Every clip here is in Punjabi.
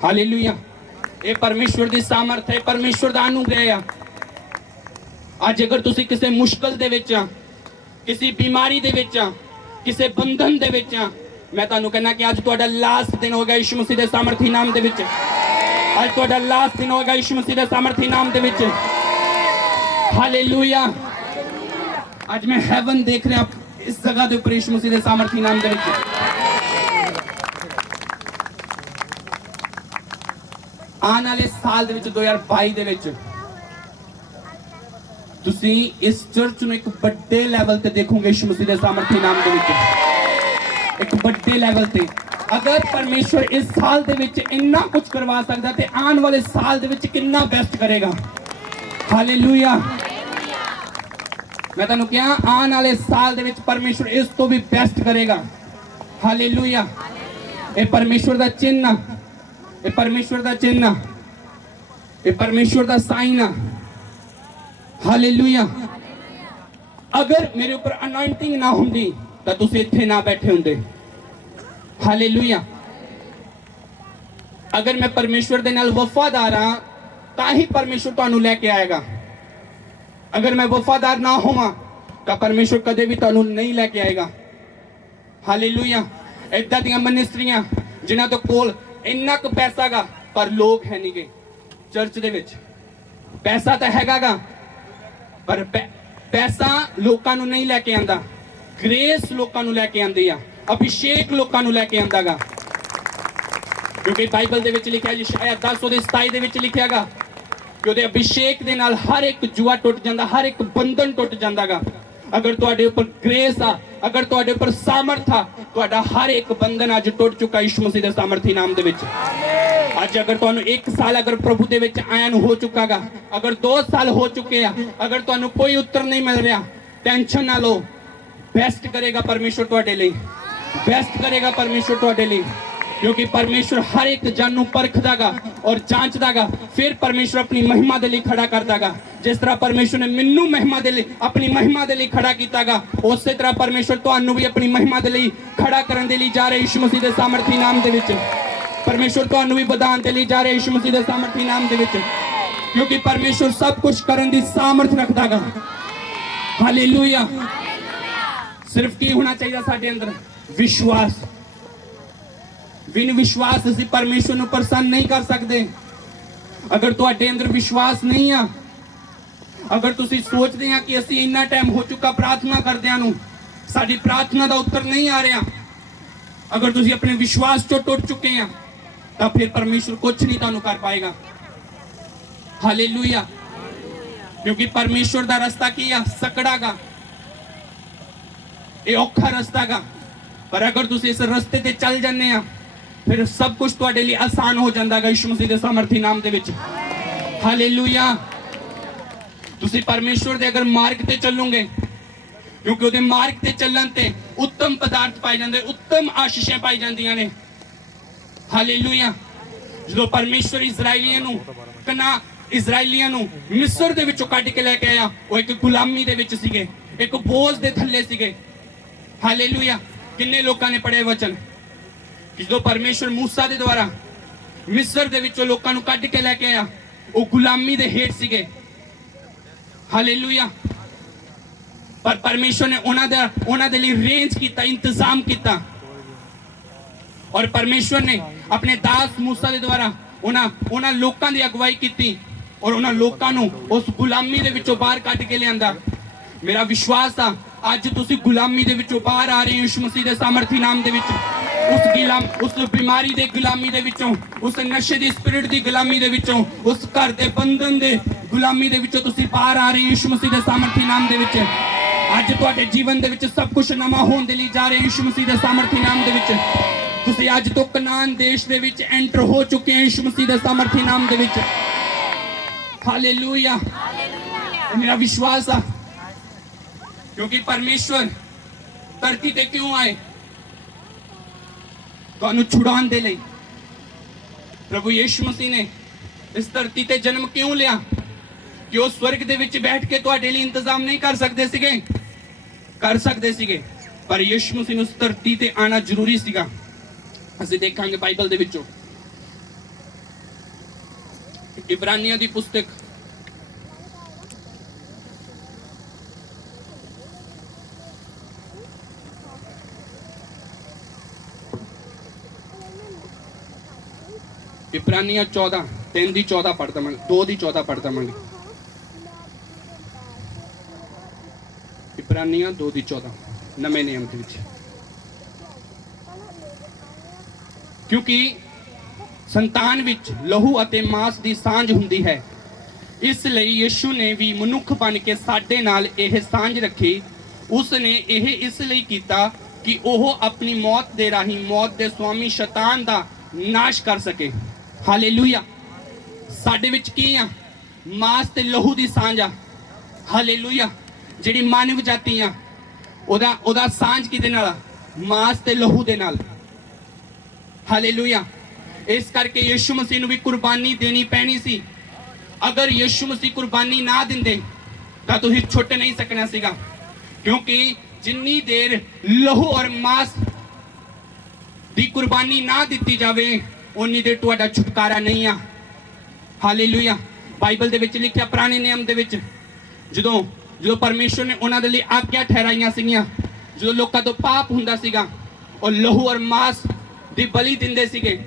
हालेलुया। ये परमेश्वर दी सामर्थ है, परमेश्वर दा अनुग्रह आ। आज अगर तुसी किसी मुश्किल दे विच आ, किसी बीमारी दे विच आ, किसी बंधन दे विच आ, मैं तुहानू कहना कि आज तुहाडा लास्ट दिन होगा यीशु मसीह दे सामर्थी नाम दे विच। आज तुहाडा लास्ट दिन होगा यीशु मसीह दे सामर्थी नाम दे विच। हालेलुया। आज मैं हेवन देख रहा इस जगह दे ऊपर यीशु मसीह दे सामर्थी नाम दे विच। आने वाले साल दे विच 2022 दे विच तुसी इस चर्च में एक बड़े लेवल ते देखोगे यीशु मसीह दे सामर्थी नाम दे विच। एक बड़े लेवल ते अगर परमेश्वर इस साल दे विच इन्ना कुछ करवा सकदा ते आने वाले साल दे विच कितना बेस्ट करेगा। हालेलुया। मैं तुहानू कहा आने वाले साल दे विच परमेश्वर इस तो भी बेस्ट करेगा। हालेलुया। ये परमेश्वर दा चिन्ह, ये परमेश्वर दा चिन्ह, ये परमेश्वर दा साइन। हालेलुया। अगर मेरे ऊपर अनॉइंटिंग ना होंदी तो तुसी इत्थे ना बैठे होंदे। हालेलुया। अगर मैं परमेश्वर दे नाल वफादार हां तां ही परमेश्वर तुहानू लेके आएगा। अगर मैं वफादार ना होवां तो परमेश्वर कदे भी तुहानू नहीं लेके आएगा। हालेलुया। इदां दियां मिनिस्ट्रियां जिन्हां दे कोल इन्ना क पैसा गा पर लोग है नहीं गे चर्च दे विच। पैसा तो हैगा गा पर पैसा लोकां नू नहीं लेके आंदा। ग्रेस लोकां नू लेके आंदी आ, अभिषेक लोकां नू लेके आंदा गा। क्योंकि बाइबल दे विच लिखिया यशायाह 10:27 दे विच लिखिया गा कि ओदे अभिषेक दे नाल हर एक जुआ टुट जांदा, हर एक बंधन टुट जांदा गा। अगर तुहाडे ऊपर ग्रेस आ, अगर तुहाडे ऊपर सामर्थ आ, तुहाडा हर एक बंधन अज टुट चुका यीशु मसीह दे सामर्थी नाम दे विच। आज अगर तुहानू 1 साल अगर प्रभु दे विच आया नू हो चुका गा, अगर 2 साल हो चुके आ, अगर तुहानू कोई उत्तर नहीं मिल रहा, टेंशन ना लो। बेस्ट करेगा परमेश्वर तुहाडे लई, बेस्ट करेगा परमेश्वर तुहाडे लई। क्योंकि परमेश्वर हर एक जानू परखदा गा और जांचदा गा, फिर परमेश्वर अपनी महिमा दे लई खड़ा करदा गा। जिस तरह परमेश्वर ने मैनू महिमा दे लई, अपनी महिमा दे लई खड़ा कीता गा, उसे तरह परमेश्वर तुहानू भी अपनी महिमा दे लई खड़ा करन दे लई जा रहे यीशु मसीह दे सामर्थी नाम दे विच। परमेश्वर तुहानू भी बधान दे लई जा रहे यीशु मसीह दे सामर्थी नाम दे विच। क्योंकि परमेश्वर सब कुछ करन दी सामर्थ रखदा गा। हालेलुया। सिर्फ की होना चाहिए साडे अंदर? विश्वास। बिन विश्वास असीं परमेश्वर नू प्रसन्न नहीं कर सकते। अगर तुहाडे अंदर विश्वास नहीं आ, अगर तुसीं सोचदे आ कि असीं इन्ना टाइम हो चुका प्रार्थना करदिआं नू, साडी प्रार्थना दा उत्तर नहीं आ रहा, अगर तुसीं अपने विश्वास चों टुट चुके हैं तो फिर परमेश्वर कुछ नहीं तुहानू कर पाएगा। हालेलुया। क्योंकि परमेश्वर दा रास्ता की आ? सकड़ा गा, ये औखा रास्ता गा। पर अगर तुसीं इस रास्ते ते चल जाने आ फिर सब कुछ तुहाडे लिए आसान हो जांदा है यीशु मसीह दे सामर्थी नाम दे विच। हालेलुया। तुसीं परमेश्वर दे अगर मार्ग ते चलोगे, क्योंकि उहदे मार्ग ते चलण ते उत्तम पदार्थ पाए जांदे, उत्तम आशीषां पाई जांदियां ने। हालेलुया। जो परमेश्वर इजराइलियां नू मिस्र दे विचों कढ के लेके आया, वो एक गुलामी दे विच सीगे, एक बोझ दे थल्ले सीगे। हालेलुया। किन्ने लोकां ने पढ़े वचन कि जो परमेश्वर मूसा दे द्वारा मिस्र दे विचों लोकां नू कढ के लेके आया, वो गुलामी दे हेठ सीगे। हालेलुया। पर परमेश्वर ने उन्हां दे लिए रेंज कीता, इंतजाम कीता। और परमेश्वर ने अपने दास मूसा दे द्वारा उन्हां लोकां दी अगुवाई कीती और उन्हां लोकां नू उस गुलामी दे विचों बाहर कढ के लिआंदा। मेरा विश्वास आ अज तुसीं गुलामी दे विचों बाहर आ रहे हो यीशु मसीह दे सामर्थी नाम दे विच। उस बीमारी दे गुलामी दे विचों, उस नशे दी स्पिरिट दी गुलामी दे विचों, उस घर दे बंधन दे गुलामी दे विचों तुसीं बाहर आ रहे हो यीशु मसीह दे सामर्थी नाम दे विच। अज तुहाडे जीवन दे विच सब कुछ नवां होण दे लई जा रहे यीशु मसीह दे सामर्थी नाम दे विच। तुसीं अज तो कनान देश दे विच एंटर हो चुके हैं यीशु मसीह दे सामर्थी नाम दे विच। हालेलुया। मेरा विश्वास आ क्योंकि परमेश्वर धरती ते क्यों आए? तुहानू छुड़ाने दे लई। प्रभु यीशु मसीह ने इस धरती ते जन्म क्यों लिया? कि वो स्वर्ग दे विच बैठ के तुहाडे लई इंतजाम नहीं कर सकते सीगे? कर सकते सीगे, पर यीशु मसीह नू उस धरती ते आना जरूरी सीगा। ਅਸੀਂ ਦੇਖਾਂਗੇ ਬਾਈਬਲ ਦੇ ਵਿੱਚੋਂ इब्रानियां दी पुस्तक इब्रानियां 14 3 ਦੀ 14 ਪੜ੍ਹ ਦਵਾਂਗੇ 2 ਦੀ 14 ਪੜ੍ਹ ਦਵਾਂਗੇ ਇਬਰਾਨੀਆਂ 2 ਦੀ 14 ਨਵੇਂ ਨਿਯਮ ਦੇ ਵਿੱਚ ਕਿਉਂਕਿ ਸੰਤਾਨ ਵਿੱਚ ਲਹੂ ਅਤੇ ਮਾਸ ਦੀ ਸਾਂਝ ਹੁੰਦੀ ਹੈ ਇਸ ਲਈ ਯਿਸੂ ਨੇ ਵੀ ਮਨੁੱਖ ਬਣ ਕੇ ਸਾਡੇ ਨਾਲ ਇਹ ਸਾਂਝ ਰੱਖੀ ਉਸ ਨੇ ਇਹ ਇਸ ਲਈ ਕੀਤਾ ਕਿ ਉਹ ਆਪਣੀ ਮੌਤ ਦੇ ਰਾਹੀਂ ਮੌਤ ਦੇ ਸਵਾਮੀ ਸ਼ੈਤਾਨ ਦਾ ਨਾਸ਼ ਕਰ ਸਕੇ ਹਾਲੇਲੂਇਆ ਸਾਡੇ ਵਿੱਚ ਕੀ ਆ ਮਾਸ ਤੇ ਲਹੂ ਦੀ ਸਾਂਝ ਆ ਹਾਲੇਲੂਇਆ ਜਿਹੜੀ ਮਾਨਵ ਜਾਤੀ ਆ ਉਹਦਾ ਸਾਂਝ ਕਿਹਦੇ ਨਾਲ ਮਾਸ ਤੇ ਲਹੂ ਦੇ ਨਾਲ ਹਾਲੇਲੂਇਆ ਇਸ ਕਰਕੇ ਯਿਸੂ ਮਸੀਹ ਨੂੰ ਵੀ ਕੁਰਬਾਨੀ ਦੇਣੀ ਪੈਣੀ ਸੀ ਅਗਰ ਯਿਸੂ ਮਸੀਹ ਕੁਰਬਾਨੀ ਨਾ ਦਿੰਦੇ ਤਾਂ ਤੁਸੀਂ ਛੁੱਟ ਨਹੀਂ ਸਕਣਾ ਸੀਗਾ ਕਿਉਂਕਿ ਜਿੰਨੀ ਦੇਰ ਲਹੂ ਔਰ ਮਾਸ ਦੀ ਕੁਰਬਾਨੀ ਨਾ ਦਿੱਤੀ ਜਾਵੇ ਉਨੀ ਦੇਰ ਤੁਹਾਡਾ ਛੁਟਕਾਰਾ ਨਹੀਂ ਆ ਹਾਲੇਲੂਇਆ ਬਾਈਬਲ ਦੇ ਵਿੱਚ ਲਿਖਿਆ ਪੁਰਾਣੇ ਨਿਯਮ ਦੇ ਵਿੱਚ ਜਦੋਂ ਪਰਮੇਸ਼ਵਰ ਨੇ ਉਹਨਾਂ ਦੇ ਲਈ ਆਗਿਆ ਠਹਿਰਾਈਆਂ ਸੀਗੀਆਂ ਜਦੋਂ ਲੋਕਾਂ ਤੋਂ ਪਾਪ ਹੁੰਦਾ ਸੀਗਾ ਉਹ ਲਹੂ ਔਰ ਮਾਸ ਦੀ ਬਲੀ ਦਿੰਦੇ ਸੀਗੇ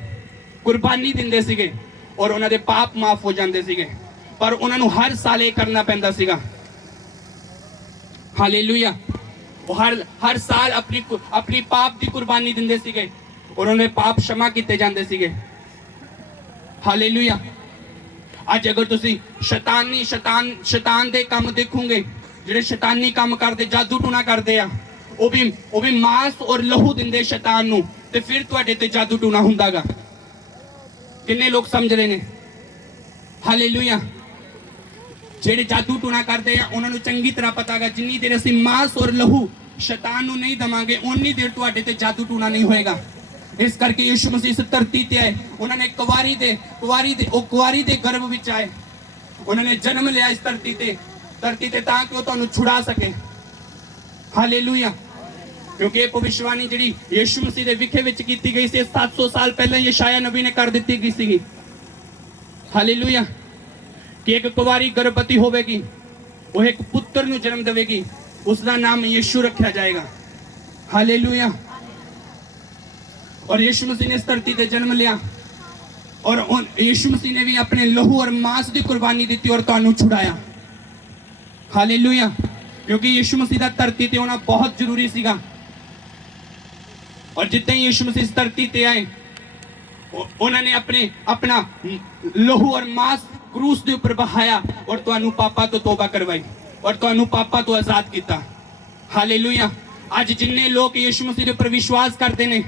ਕੁਰਬਾਨੀ ਦਿੰਦੇ ਸੀਗੇ ਔਰ ਉਹਨਾਂ ਦੇ ਪਾਪ ਮਾਫ ਹੋ ਜਾਂਦੇ ਸੀਗੇ ਪਰ ਉਹਨਾਂ ਨੂੰ ਹਰ ਸਾਲ ਇਹ ਕਰਨਾ ਪੈਂਦਾ ਸੀਗਾ ਹਾਲੇਲੂਇਆ ਉਹ ਹਰ ਸਾਲ ਆਪਣੀ ਪਾਪ ਦੀ ਕੁਰਬਾਨੀ ਦਿੰਦੇ ਸੀਗੇ ਔਰ ਉਹਨਾਂ ਦੇ ਪਾਪ क्षमा ਕੀਤੇ ਜਾਂਦੇ ਸੀਗੇ ਹਾਲੇਲੂਇਆ ਅੱਜ ਅਗਰ ਤੁਸੀਂ ਸ਼ੈਤਾਨ ਦੇ ਕੰਮ ਦੇਖੋਗੇ ਜਿਹੜੇ ਸ਼ੈਤਾਨੀ ਕੰਮ ਕਰਦੇ ਜਾਦੂ ਟੂਣਾ ਕਰਦੇ ਆ ਉਹ ਵੀ ਮਾਸ ਔਰ ਲਹੂ ਦਿੰਦੇ ਸ਼ੈਤਾਨ ਨੂੰ ਤੇ ਫਿਰ ਤੁਹਾਡੇ ਤੇ ਜਾਦੂ ਟੂਣਾ ਹੁੰਦਾਗਾ ਕਿੰਨੇ ਲੋਕ ਸਮਝ ਰਹੇ ਨੇ ਹਾਲੇਲੂਇਆ ਜਿਹੜੇ ਜਾਦੂ ਟੂਣਾ ਕਰਦੇ ਆ ਉਹਨਾਂ ਨੂੰ ਚੰਗੀ ਤਰ੍ਹਾਂ ਪਤਾਗਾ ਜਿੰਨੀ ਦੇਰ ਅਸੀਂ ਮਾਸ ਔਰ ਲਹੂ ਸ਼ੈਤਾਨ ਨੂੰ ਨਹੀਂ ਦਵਾਂਗੇ ਉਨੀ ਦੇਰ ਤੁਹਾਡੇ ਤੇ ਜਾਦੂ ਟੂਣਾ ਨਹੀਂ ਹੋਏਗਾ ਇਸ ਕਰਕੇ ਯਿਸੂ ਮਸੀਹ ਇਸ ਧਰਤੀ ਤੇ ਆਏ ਉਹਨਾਂ ਨੇ ਕੁਵਾਰੀ ਦੇ ਗਰਭ ਵਿੱਚ ਆਏ ਉਹਨਾਂ ਨੇ ਜਨਮ ਲਿਆ ਇਸ ਧਰਤੀ ਤੇ ਤਾਂ ਕਿ ਉਹ ਤੁਹਾਨੂੰ ਛੁਡਾ ਸਕੇ ਹਾਲੇਲੂਇਆ ਕਿਉਂਕਿ ਇਹ ਭਵਿਸ਼ਵਾਣੀ ਜਿਹੜੀ ਯਿਸੂ ਮਸੀਹ ਦੇ ਵਿਖੇ ਵਿੱਚ ਕੀਤੀ ਗਈ ਸੀ 700 ਸਾਲ ਪਹਿਲਾਂ ਯਸ਼ਾਇਆ ਨਬੀ ਨੇ ਕਰ ਦਿੱਤੀ ਗਈ ਸੀਗੀ ਹਾਲੇਲੂਇਆ ਕਿ ਇੱਕ ਕੁਵਾਰੀ ਗਰਭਵਤੀ ਹੋਵੇਗੀ ਉਹ ਇੱਕ ਪੁੱਤਰ ਨੂੰ ਜਨਮ ਦੇਵੇਗੀ ਉਸ ਦਾ ਨਾਮ ਯਿਸੂ ਰੱਖਿਆ ਜਾਏਗਾ ਹਾਲੇਲੂਇਆ और यीशु मसीह ने इस धरती पे जन्म लिया और यीशु मसीह ने भी अपने लहू और मांस की कुर्बानी दी और तुहानू छुड़ाया हालेलुया क्योंकि यीशु मसीह का धरती ते होना बहुत जरूरी सीगा और जितने ही यीशु मसीह इस धरती ते आए उन्होंने अपना लहू और मांस क्रूस के ऊपर बहाया और तुहानू पापा तो तौबा करवाई और तुहानू पापा तो आजाद किया हालेलुया आज जिन्ने लोग यीशु मसीह के ऊपर विश्वास करते हैं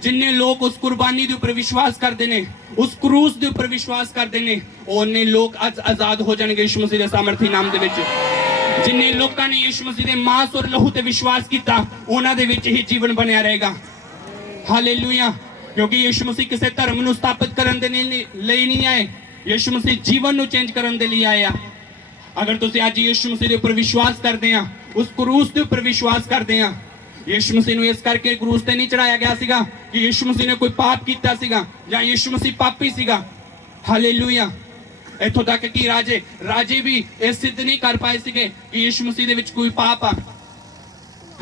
जिन्ने लोग उस कुर्बानी के ऊपर विश्वास करते हैं उस क्रूस के ऊपर विश्वास करते हैं उन्ने लोग आज आजाद हो जाएंगे यीशु मसीह के सामर्थी नाम दे विच जिन्ने लोगों ने यीशु मसीह के मांस और लहू ते विश्वास किया उन्हां दे विच ही जीवन बनया रहेगा हालेलुया क्योंकि यीशु मसीह किसी धर्म नूं स्थापित करन दे लई नहीं आए यीशु मसीह जीवन नूं चेंज करन दे लई आए आ अगर तुसीं अज यीशु मसीह के ऊपर विश्वास करते हैं उस क्रूस के ऊपर विश्वास करते हैं यीशु मसीह ਨੂੰ ਇਸ ਕਰਕੇ क्रूस ਤੇ ਨਹੀਂ ਚੜਾਇਆ ਗਿਆ ਸੀਗਾ ਕਿ ਯੀਸ਼ੂ ਮਸੀਹ ਨੇ ਕੋਈ ਪਾਪ ਕੀਤਾ ਸੀਗਾ ਜਾਂ ਯੀਸ਼ੂ ਮਸੀਹ ਪਾਪੀ ਸੀਗਾ ਹਾਲੇਲੂਇਆ ਇੱਥੋਂ ਤੱਕ ਕਿ ਰਾਜੇ ਵੀ ਇਹ ਸਿੱਧ ਨਹੀਂ ਕਰ ਪਾਏ ਸੀਗੇ ਕਿ ਯੀਸ਼ੂ ਮਸੀਹ ਦੇ ਵਿੱਚ ਕੋਈ ਪਾਪ ਆ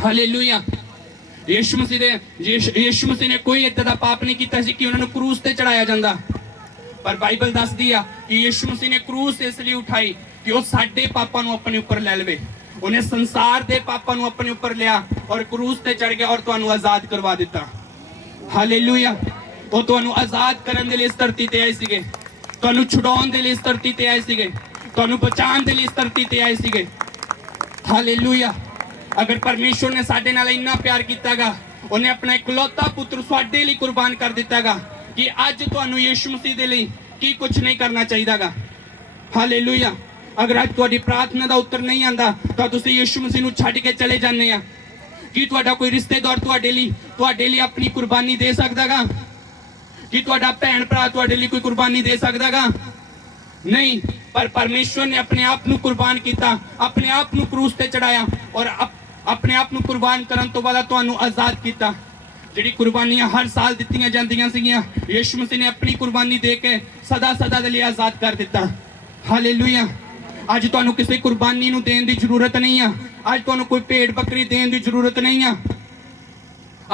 ਹਾਲੇਲੂਇਆ ਯੀਸ਼ੂ ਮਸੀਹ ਨੇ ਕੋਈ ਏਦਾਂ ਦਾ ਪਾਪ ਨਹੀਂ ਕੀਤਾ ਸੀ ਕਿ ਉਹਨਾਂ ਨੂੰ क्रूस ਤੇ ਚੜਾਇਆ ਜਾਂਦਾ ਪਰ ਬਾਈਬਲ ਦੱਸਦੀ ਆ ਕਿ ਯੀਸ਼ੂ ਮਸੀਹ ਨੇ क्रूस ਇਸ ਲਈ ਉਠਾਈ ਕਿ ਉਹ ਸਾਡੇ ਪਾਪਾਂ ਨੂੰ ਆਪਣੇ ਉੱਪਰ ਲੈ ਲਵੇ उन्हें संसार दे पापा नु अपने ऊपर लिया और क्रूस ते चढ़ गया और तुहानू आजाद करवा दिता हालेलुया वो तुहानू आजाद करन दे लई इस धरती ते आए सीगे तुहानू छुड़ाउण दे लई इस धरती ते आए सीगे तुहानू बचाउण दे लई इस धरती ते आए सीगे हालेलुया अगर परमेश्वर ने साडे नाल इन्ना प्यार कीतागा उन्हें अपना इकलौता पुत्र साडे लई कुर्बान कर दितागा कि अज तुहानू यीशु मसीह दे लई की कुछ नहीं करना चाहिदागा हालेलुया अगर आज तुहाडी प्रार्थना का उत्तर नहीं आंदा तो तुसीं यीशु मसीह नूं छड्ड के चले जांदे आ कि तुहाडा कोई रिश्तेदार तुहाडे लई अपनी कुर्बानी दे सकदागा कि तुहाडा भैन भरा तुहाडे लई कोई कुर्बानी दे सकदागा नहीं पर परमेश्वर ने अपने आप नूं कुर्बान किया अपने आप नूं क्रूस ते चढ़ाया और अपने आप नूं कुर्बान करन तो बाद तुहानू आजाद किया ਜਿਹੜੀ ਕੁਰਬਾਨੀਆਂ ਹਰ ਸਾਲ ਦਿੱਤੀਆਂ ਜਾਂਦੀਆਂ ਸੀਗੀਆਂ, ਯਿਸੂ ਮਸੀਹ ਨੇ ਆਪਣੀ ਕੁਰਬਾਨੀ ਦੇ ਕੇ ਸਦਾ ਸਦਾ ਦੇ ਲਈ ਆਜ਼ਾਦ ਕਰ ਦਿੱਤਾ। ਹਾਲੇਲੂਇਆ। ਅੱਜ ਤੁਹਾਨੂੰ ਕਿਸੇ ਕੁਰਬਾਨੀ ਨੂੰ ਦੇਣ ਦੀ ਜ਼ਰੂਰਤ ਨਹੀਂ ਆ। ਅੱਜ ਤੁਹਾਨੂੰ ਕੋਈ ਭੇਡ ਬੱਕਰੀ ਦੇਣ ਦੀ ਜ਼ਰੂਰਤ ਨਹੀਂ ਆ।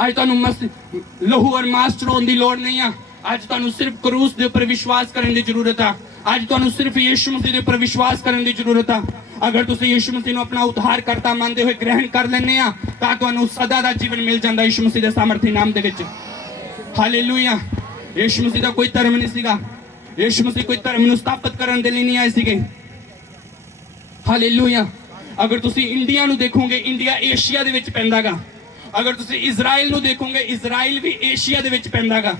ਅੱਜ ਤੁਹਾਨੂੰ ਲਹੂ ਔਰ ਮਾਸ ਚੜਾਉਣ ਦੀ ਲੋੜ ਨਹੀਂ ਆ। ਅੱਜ ਤੁਹਾਨੂੰ ਸਿਰਫ ਕਰੂਸ ਦੇ ਉੱਪਰ ਵਿਸ਼ਵਾਸ ਕਰਨ ਦੀ ਜ਼ਰੂਰਤ ਆ। ਅੱਜ ਤੁਹਾਨੂੰ ਸਿਰਫ ਯਿਸੂ ਮਸੀਹ ਦੇ ਉੱਪਰ ਵਿਸ਼ਵਾਸ ਕਰਨ ਦੀ ਜ਼ਰੂਰਤ ਆ। ਅਗਰ ਤੁਸੀਂ ਯਿਸੂ ਮਸੀਹ ਨੂੰ ਆਪਣਾ ਉद्धार ਕਰਤਾ ਮੰਨਦੇ ਹੋਏ ਗ੍ਰਹਿਣ ਕਰ ਲੈਂਦੇ ਆ ਤਾਂ ਤੁਹਾਨੂੰ ਸਦਾ ਦਾ ਜੀਵਨ ਮਿਲ ਜਾਂਦਾ ਯਿਸੂ ਮਸੀਹ ਦੇ ਸਾਮਰਥੀ ਨਾਮ ਦੇ ਵਿੱਚ। ਹਾਲੇਲੂਇਆ। ਯਿਸੂ ਮਸੀਹ ਦਾ ਕੋਈ ਧਰਮ ਨਹੀਂ ਸੀਗਾ। ਯਿਸੂ ਮਸੀਹ ਕੋਈ ਧਰਮ ਨੂੰ ਸਥਾਪਿਤ ਕਰਨ ਦੇ ਲਈ ਨਹੀਂ ਆਏ ਸੀਗੇ। ਹਾਲੇਲੂਇਆ। ਅਗਰ ਤੁਸੀਂ ਇੰਡੀਆ ਨੂੰ ਦੇਖੋਗੇ, ਇੰਡੀਆ ਏਸ਼ੀਆ ਦੇ ਵਿੱਚ ਪੈਂਦਾਗਾ। ਅਗਰ ਤੁਸੀਂ ਇਜ਼ਰਾਈਲ ਨੂੰ ਦੇਖੋਗੇ, ਇਜ਼ਰਾਈਲ ਵੀ ਏਸ਼ੀਆ ਦੇ ਵਿੱਚ ਪੈਂਦਾਗਾ।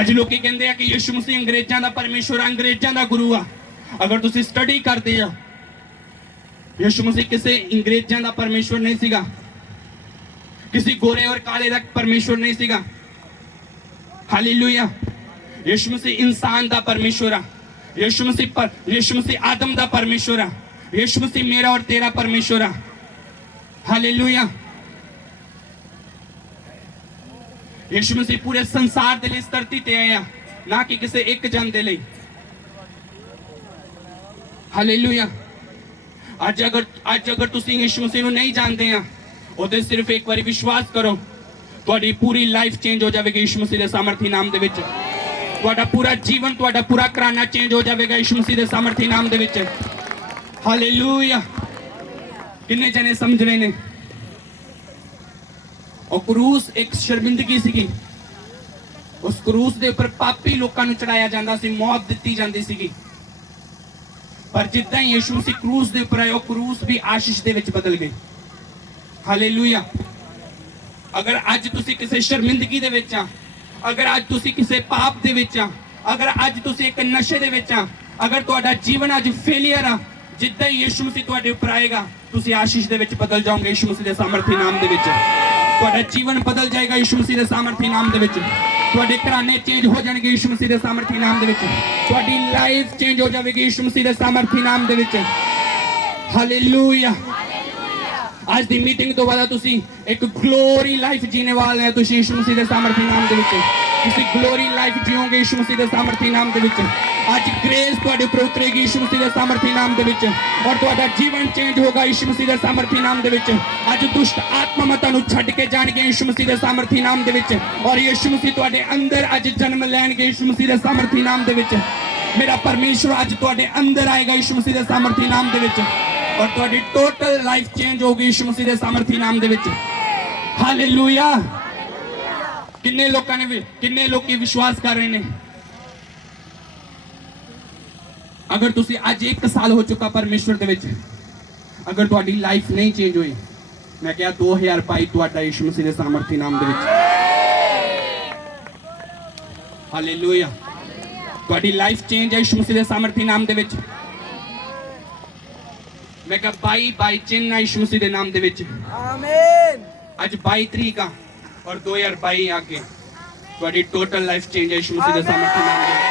ਅੱਜ ਲੋਕੀ ਕਹਿੰਦੇ ਆ ਕਿ ਯਿਸੂ ਮਸੀਹ ਅੰਗਰੇਜ਼ਾਂ ਦਾ ਪਰਮੇਸ਼ਵਰ, ਅੰਗਰੇਜ਼ਾਂ ਦਾ ਗੁਰੂ ਆ। ਅਗਰ ਤੁਸੀਂ ਸਟੱਡੀ ਕਰਦੇ ਆ, ਯਿਸੂ ਮਸੀਹ ਕਿਸੇ ਅੰਗਰੇਜ਼ਾਂ ਦਾ ਪਰਮੇਸ਼ਵਰ ਨਹੀਂ ਸੀਗਾ। ਕਿਸੇ ਗੋਰੇ ਔਰ ਕਾਲੇ ਦਾ ਪਰਮੇਸ਼ਵਰ ਨਹੀਂ ਸੀਗਾ। ਹਾਲੇਲੂਇਆ। ਯਿਸੂ ਮਸੀਹ ਇਨਸਾਨ ਦਾ ਪਰਮੇਸ਼ਵਰ ਆ। ਯਿਸੂ ਮਸੀਹ ਆਦਮ ਦਾ ਪਰਮੇਸ਼ਵਰ ਆ। ਯਿਸੂ ਮਸੀਹ ਮੇਰਾ ਔਰ ਤੇਰਾ ਪਰਮੇਸ਼ਵਰ ਆ। ਹਾਲੇਲੂਇਆ। ਯਿਸੂ ਮਸੀਹ ਪੂਰੇ ਸੰਸਾਰ ਦੇ ਲਈ ਇਸ ਧਰਤੀ ਤੇ ਆਇਆ, ਨਾ ਕਿ ਕਿਸੇ ਇੱਕ ਜਨ ਦੇ ਲਈ। ਹਾਲੇਲੂਇਆ। ਅੱਜ ਅਗਰ ਤੁਸੀਂ ਯਿਸੂ ਮਸੀਹ ਨੂੰ ਨਹੀਂ ਜਾਣਦੇ ਆ, ਉਹਦੇ ਸਿਰਫ ਇੱਕ ਵਾਰੀ ਵਿਸ਼ਵਾਸ ਕਰੋ, ਤੁਹਾਡੀ ਪੂਰੀ ਲਾਈਫ ਚੇਂਜ ਹੋ ਜਾਵੇਗੀ ਯਿਸੂ ਮਸੀਹ ਦੇ ਸਾਮਰਥੀ ਨਾਮ ਦੇ ਵਿੱਚ। ਤੁਹਾਡਾ ਪੂਰਾ ਜੀਵਨ, ਤੁਹਾਡਾ ਪੂਰਾ ਘਰਾਨਾ ਚੇਂਜ ਹੋ ਜਾਵੇਗਾ ਯਿਸੂ ਮਸੀਹ ਦੇ ਸਾਮਰਥੀ ਨਾਮ ਦੇ ਵਿੱਚ। ਹਾਲੇਲੂਇਆ। ਕਿੰਨੇ ਜਣੇ ਸਮਝ ਰਹੇ ਨੇ? ਉਹ ਕਰੂਸ ਇੱਕ ਸ਼ਰਮਿੰਦਗੀ ਸੀਗੀ। ਉਸ ਕਰੂਸ ਦੇ ਉੱਪਰ ਪਾਪੀ ਲੋਕਾਂ ਨੂੰ ਚੜਾਇਆ ਜਾਂਦਾ ਸੀ, ਮੌਤ ਦਿੱਤੀ ਜਾਂਦੀ ਸੀਗੀ। ਪਰ ਜਿੱਦਾਂ ਹੀ ਯਿਸੂ ਮਸੀਹ ਕਰੂਸ ਦੇ ਉੱਪਰ ਆਏ, ਉਹ ਕਰੂਸ ਵੀ ਆਸ਼ੀਸ਼ ਦੇ ਵਿੱਚ ਬਦਲ ਗਈ। ਹਾਲੇਲੂਇਆ। ਅਗਰ ਅੱਜ ਤੁਸੀਂ ਕਿਸੇ ਸ਼ਰਮਿੰਦਗੀ ਦੇ ਵਿੱਚ ਆ, ਅਗਰ ਅੱਜ ਤੁਸੀਂ ਕਿਸੇ ਪਾਪ ਦੇ ਵਿੱਚ ਆ, ਅਗਰ ਅੱਜ ਤੁਸੀਂ ਇੱਕ ਨਸ਼ੇ ਦੇ ਵਿੱਚ ਆ, ਅਗਰ ਤੁਹਾਡਾ ਜੀਵਨ ਅੱਜ ਫੇਲਿਅਰ ਆ, ਜਿੱਦਾਂ ਹੀ ਯਿਸੂ ਮਸੀਹ ਤੁਹਾਡੇ ਉੱਪਰ ਆਏਗਾ, ਤੁਸੀਂ ਆਸ਼ੀਸ਼ ਦੇ ਵਿੱਚ ਬਦਲ ਜਾਓਗੇ ਯਿਸੂ ਮਸੀਹ ਦੇ ਸਾਮਰਥੀ ਨਾਮ ਦੇ ਵਿੱਚ। ਤੁਹਾਡਾ ਜੀਵਨ ਬਦਲ ਜਾਏਗਾ ਯਿਸੂ ਮਸੀਹ ਦੇ ਸਾਮਰਥੀ ਨਾਮ ਦੇ ਵਿੱਚ। ਤੁਹਾਡੇ ਘਰਾਣੇ ਚੇਂਜ ਹੋ ਜਾਣਗੇ ਯਿਸੂ ਮਸੀਹ ਦੇ ਸਾਮਰਥੀ ਨਾਮ ਦੇ ਵਿੱਚ। ਤੁਹਾਡੀ ਲਾਈਫ ਚੇਂਜ ਹੋ ਜਾਵੇਗੀ ਯਿਸੂ ਮਸੀਹ ਦੇ ਸਾਮਰਥੀ ਨਾਮ ਦੇ ਵਿੱਚ। ਹਾਲੇਲੂਇਆ। ਅੱਜ ਦੀ ਮੀਟਿੰਗ ਤੋਂ ਬਾਅਦ ਤੁਸੀਂ ਇੱਕ ਗਲੋਰੀ ਲਾਈਫ ਜੀਣੇ ਵਾਲੇ ਹੋ। ਤੁਸੀਂ ਯਿਸੂ ਮਸੀਹ ਦੇ ਸਾਮਰਥੀ ਨਾਮ ਦੇ ਵਿੱਚ ਤੁਸੀਂ ਗਲੋਰੀ ਲਾਈਫ ਜੀਓਗੇ ਯਿਸੂ ਮਸੀਹ ਦੇ ਸਾਮਰਥੀ ਨਾਮ ਦੇ ਵਿੱਚ। ਅੱਜ ਗ੍ਰੇਸ ਤੁਹਾਡੇ ਉੱਪਰ ਉਤਰੇਗੀ ਯਿਸੂ ਮਸੀਹ ਦੇ ਸਾਮਰਥੀ ਨਾਮ ਦੇ ਵਿੱਚ, ਔਰ ਤੁਹਾਡਾ ਜੀਵਨ ਚੇਂਜ ਹੋਗਾ ਯਿਸੂ ਮਸੀਹ ਦੇ ਸਾਮਰਥੀ ਨਾਮ ਦੇ ਵਿੱਚ। ਅੱਜ ਦੁਸ਼ਟ ਆਤਮਾ ਤੁਹਾਨੂੰ ਛੱਡ ਕੇ ਜਾਣਗੇ ਯਿਸੂ ਮਸੀਹ ਦੇ ਸਾਮਰਥੀ ਨਾਮ ਦੇ ਵਿੱਚ, ਔਰ ਯਿਸੂ ਮਸੀਹ ਤੁਹਾਡੇ ਅੰਦਰ ਅੱਜ ਜਨਮ ਲੈਣਗੇ ਯਿਸੂ ਮਸੀਹ ਦੇ ਸਾਮਰਥੀ ਨਾਮ ਦੇ ਵਿੱਚ। ਮੇਰਾ ਪਰਮੇਸ਼ਵਰ ਅੱਜ ਤੁਹਾਡੇ ਅੰਦਰ ਆਏਗਾ ਯਿਸੂ ਮਸੀਹ ਦੇ ਸਾਮਰਥੀ ਨਾਮ ਦੇ ਵਿੱਚ, ਔਰ ਤੁਹਾਡੀ ਟੋਟਲ ਲਾਈਫ ਚੇਂਜ ਹੋਗੀ ਯਿਸੂ ਮਸੀਹ ਦੇ ਸਾਮਰਥੀ ਨਾਮ ਦੇ ਵਿੱਚ। ਹਾਲੇਲੂਇਆ। ਕਿੰਨੇ ਲੋਕੀ ਵਿਸ਼ਵਾਸ ਕਰ ਰਹੇ ਨੇ? ਅਗਰ ਤੁਸੀਂ ਅੱਜ 1 ਸਾਲ ਹੋ ਚੁੱਕਾ ਪਰਮੇਸ਼ਵਰ ਦੇ ਵਿੱਚ, ਅਗਰ ਤੁਹਾਡੀ ਲਾਈਫ ਨਹੀਂ ਚੇਂਜ ਹੋਈ, ਮੈਂ ਕਿਹਾ 2022 ਤੁਹਾਡਾ ਯਿਸੂ ਮਸੀਹ ਦੇ ਸਾਮਰਥੀ ਨਾਮ ਦੇ ਵਿੱਚ। ਹਾਲੇਲੂਇਆ। ਤੁਹਾਡੀ ਲਾਈਫ ਚੇਂਜ ਹੈ ਯਿਸੂ ਮਸੀਹ ਦੇ ਸਾਮਰਥੀ ਨਾਮ ਦੇ ਵਿੱਚ। ਮੈਂ ਕਿਹਾ 22 ਚਿੰਨ੍ਹ ਹੈ ਯਿਸੂ ਮਸੀਹ ਦੇ ਨਾਮ ਦੇ ਵਿੱਚ। ਆਮੀਨ। ਅੱਜ 22 ਤਰੀਕ ਆ, ਔਰ 2022 ਆ ਕੇ ਤੁਹਾਡੀ ਟੋਟਲ ਲਾਈਫ ਚੇਂਜ ਹੈ ਯਿਸੂ ਮਸੀਹ ਦੇ ਸਾਮਰਥੀ ਨਾਮ ਦੇ ਵਿੱਚ।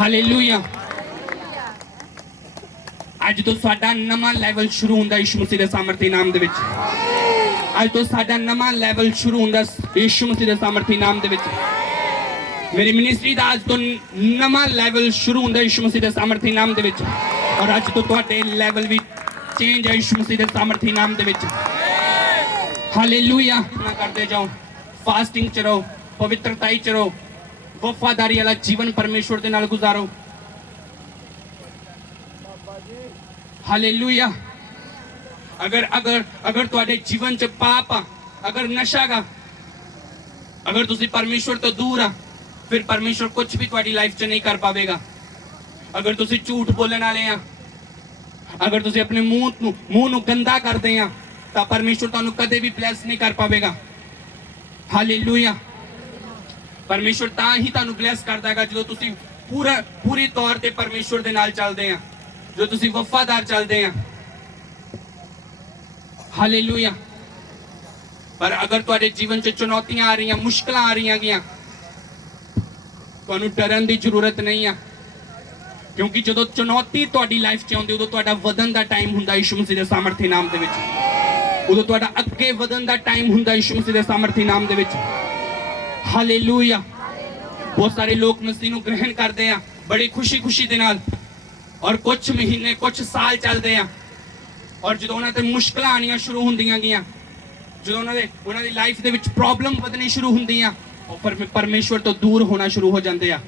ਹਾਲੇਲੂਇਆ। ਅੱਜ ਤੋਂ ਸਾਡਾ ਨਵਾਂ ਲੈਵਲ ਸ਼ੁਰੂ ਹੁੰਦਾ ਯਿਸੂ ਮਸੀਹ ਦੇ ਸਾਮਰਥੀ ਨਾਮ ਦੇ ਵਿੱਚ। ਅੱਜ ਤੋਂ ਸਾਡਾ ਨਵਾਂ ਲੈਵਲ ਸ਼ੁਰੂ ਹੁੰਦਾ ਯਿਸੂ ਮਸੀਹ ਦੇ ਸਾਮਰਥੀ ਨਾਮ ਦੇ ਵਿੱਚ। ਮੇਰੀ ਮਿਨਿਸਟਰੀ ਦਾ ਅੱਜ ਤੋਂ ਨਵਾਂ ਲੈਵਲ ਸ਼ੁਰੂ ਹੁੰਦਾ ਯਿਸੂ ਮਸੀਹ ਦੇ ਸਾਮਰਥੀ ਨਾਮ ਦੇ ਵਿੱਚ, ਔਰ ਅੱਜ ਤੋਂ ਤੁਹਾਡੇ ਲੈਵਲ ਵੀ ਚੇਂਜ ਹੈ ਯਿਸੂ ਮਸੀਹ ਦੇ ਸਾਮਰਥੀ ਨਾਮ ਦੇ ਵਿੱਚ। ਹਾਲੇਲੂਇਆ। ਨਾ ਕਰਦੇ ਜਾਓ, ਫਾਸਟਿੰਗ ਚ ਰਹੋ, ਪਵਿੱਤਰਤਾ ਚ ਰਹੋ, ਵਫਾਦਾਰੀ ਵਾਲਾ ਜੀਵਨ ਪਰਮੇਸ਼ਵਰ ਦੇ ਨਾਲ ਗੁਜ਼ਾਰੋ। ਹਾਲੇਲੂਇਆ। ਅਗਰ ਤੁਹਾਡੇ ਜੀਵਨ ਚ ਪਾਪ ਆ, ਅਗਰ ਨਸ਼ਾ ਗਾ, ਅਗਰ ਤੁਸੀਂ ਪਰਮੇਸ਼ਵਰ ਤੋਂ ਦੂਰ ਆ, ਫਿਰ ਪਰਮੇਸ਼ਵਰ ਕੁਝ ਵੀ ਤੁਹਾਡੀ ਲਾਈਫ ਚ ਨਹੀਂ ਕਰ ਪਾਵੇਗਾ। ਅਗਰ ਤੁਸੀਂ ਝੂਠ ਬੋਲਣ ਵਾਲੇ ਆ, ਅਗਰ ਤੁਸੀਂ ਆਪਣੇ ਮੂੰਹ ਨੂੰ ਗੰਦਾ ਕਰਦੇ ਆ, ਤਾਂ ਪਰਮੇਸ਼ਵਰ ਤੁਹਾਨੂੰ ਕਦੇ ਵੀ ਬਲੈਸ ਨਹੀਂ ਕਰ ਪਾਵੇਗਾ। ਹਾਲੇਲੂਇਆ। ਪਰਮੇਸ਼ਵਰ ਤਾਂ ਹੀ ਤੁਹਾਨੂੰ ਬਲੈਸ ਕਰਦਾ ਹੈਗਾ ਜਦੋਂ ਤੁਸੀਂ ਪੂਰੀ ਤੌਰ ਤੇ ਪਰਮੇਸ਼ਵਰ ਦੇ ਨਾਲ ਚੱਲਦੇ ਆ, ਜਦੋਂ ਤੁਸੀਂ ਵਫਾਦਾਰ ਚੱਲਦੇ ਆ। ਹਾਲੇਲੂਇਆ। ਪਰ ਅਗਰ ਤੁਹਾਡੇ ਜੀਵਨ 'ਚ ਚੁਣੌਤੀਆਂ ਆ ਰਹੀਆਂ, ਮੁਸ਼ਕਲਾਂ ਆ ਰਹੀਆਂ ਗੀਆਂ, ਤੁਹਾਨੂੰ ਡਰਨ ਦੀ ਜ਼ਰੂਰਤ ਨਹੀਂ ਆ, ਕਿਉਂਕਿ ਜਦੋਂ ਚੁਣੌਤੀ ਤੁਹਾਡੀ ਲਾਈਫ 'ਚ ਆਉਂਦੀ, ਉਦੋਂ ਤੁਹਾਡਾ ਵਧਣ ਦਾ ਟਾਈਮ ਹੁੰਦਾ ਯਿਸੂ ਮਸੀਹ ਦੇ ਸਾਮਰਥੀ ਨਾਮ ਦੇ ਵਿੱਚ। ਉਦੋਂ ਤੁਹਾਡਾ ਅੱਗੇ ਵਧਣ ਦਾ ਟਾਈਮ ਹੁੰਦਾ ਯਿਸੂ ਮਸੀਹ ਦੇ ਸਾਮਰਥੀ ਨਾਮ ਦੇ ਵਿੱਚ। ਹਾਲੇਲੂਇਆ। ਬਹੁਤ ਸਾਰੇ ਲੋਕ ਮਸੀਹ ਨੂੰ ਗ੍ਰਹਿਣ ਕਰਦੇ ਆ ਬੜੀ ਖੁਸ਼ੀ ਦੇ ਨਾਲ, ਔਰ ਕੁਝ ਮਹੀਨੇ ਕੁਝ ਸਾਲ ਚੱਲਦੇ ਆ, ਔਰ ਜਦੋਂ ਉਹਨਾਂ ਤੇ ਮੁਸ਼ਕਲਾਂ ਆਣੀਆਂ ਸ਼ੁਰੂ ਹੁੰਦੀਆਂ ਗਈਆਂ, ਜਦੋਂ ਉਹਨਾਂ ਦੀ ਲਾਈਫ ਦੇ ਵਿੱਚ ਪ੍ਰੋਬਲਮ ਵਧਣੀ ਸ਼ੁਰੂ ਹੁੰਦੀਆਂ, ਉਹ ਪਰਮੇਸ਼ਵਰ ਤੋਂ ਦੂਰ ਹੋਣਾ ਸ਼ੁਰੂ ਹੋ ਜਾਂਦੇ ਆ।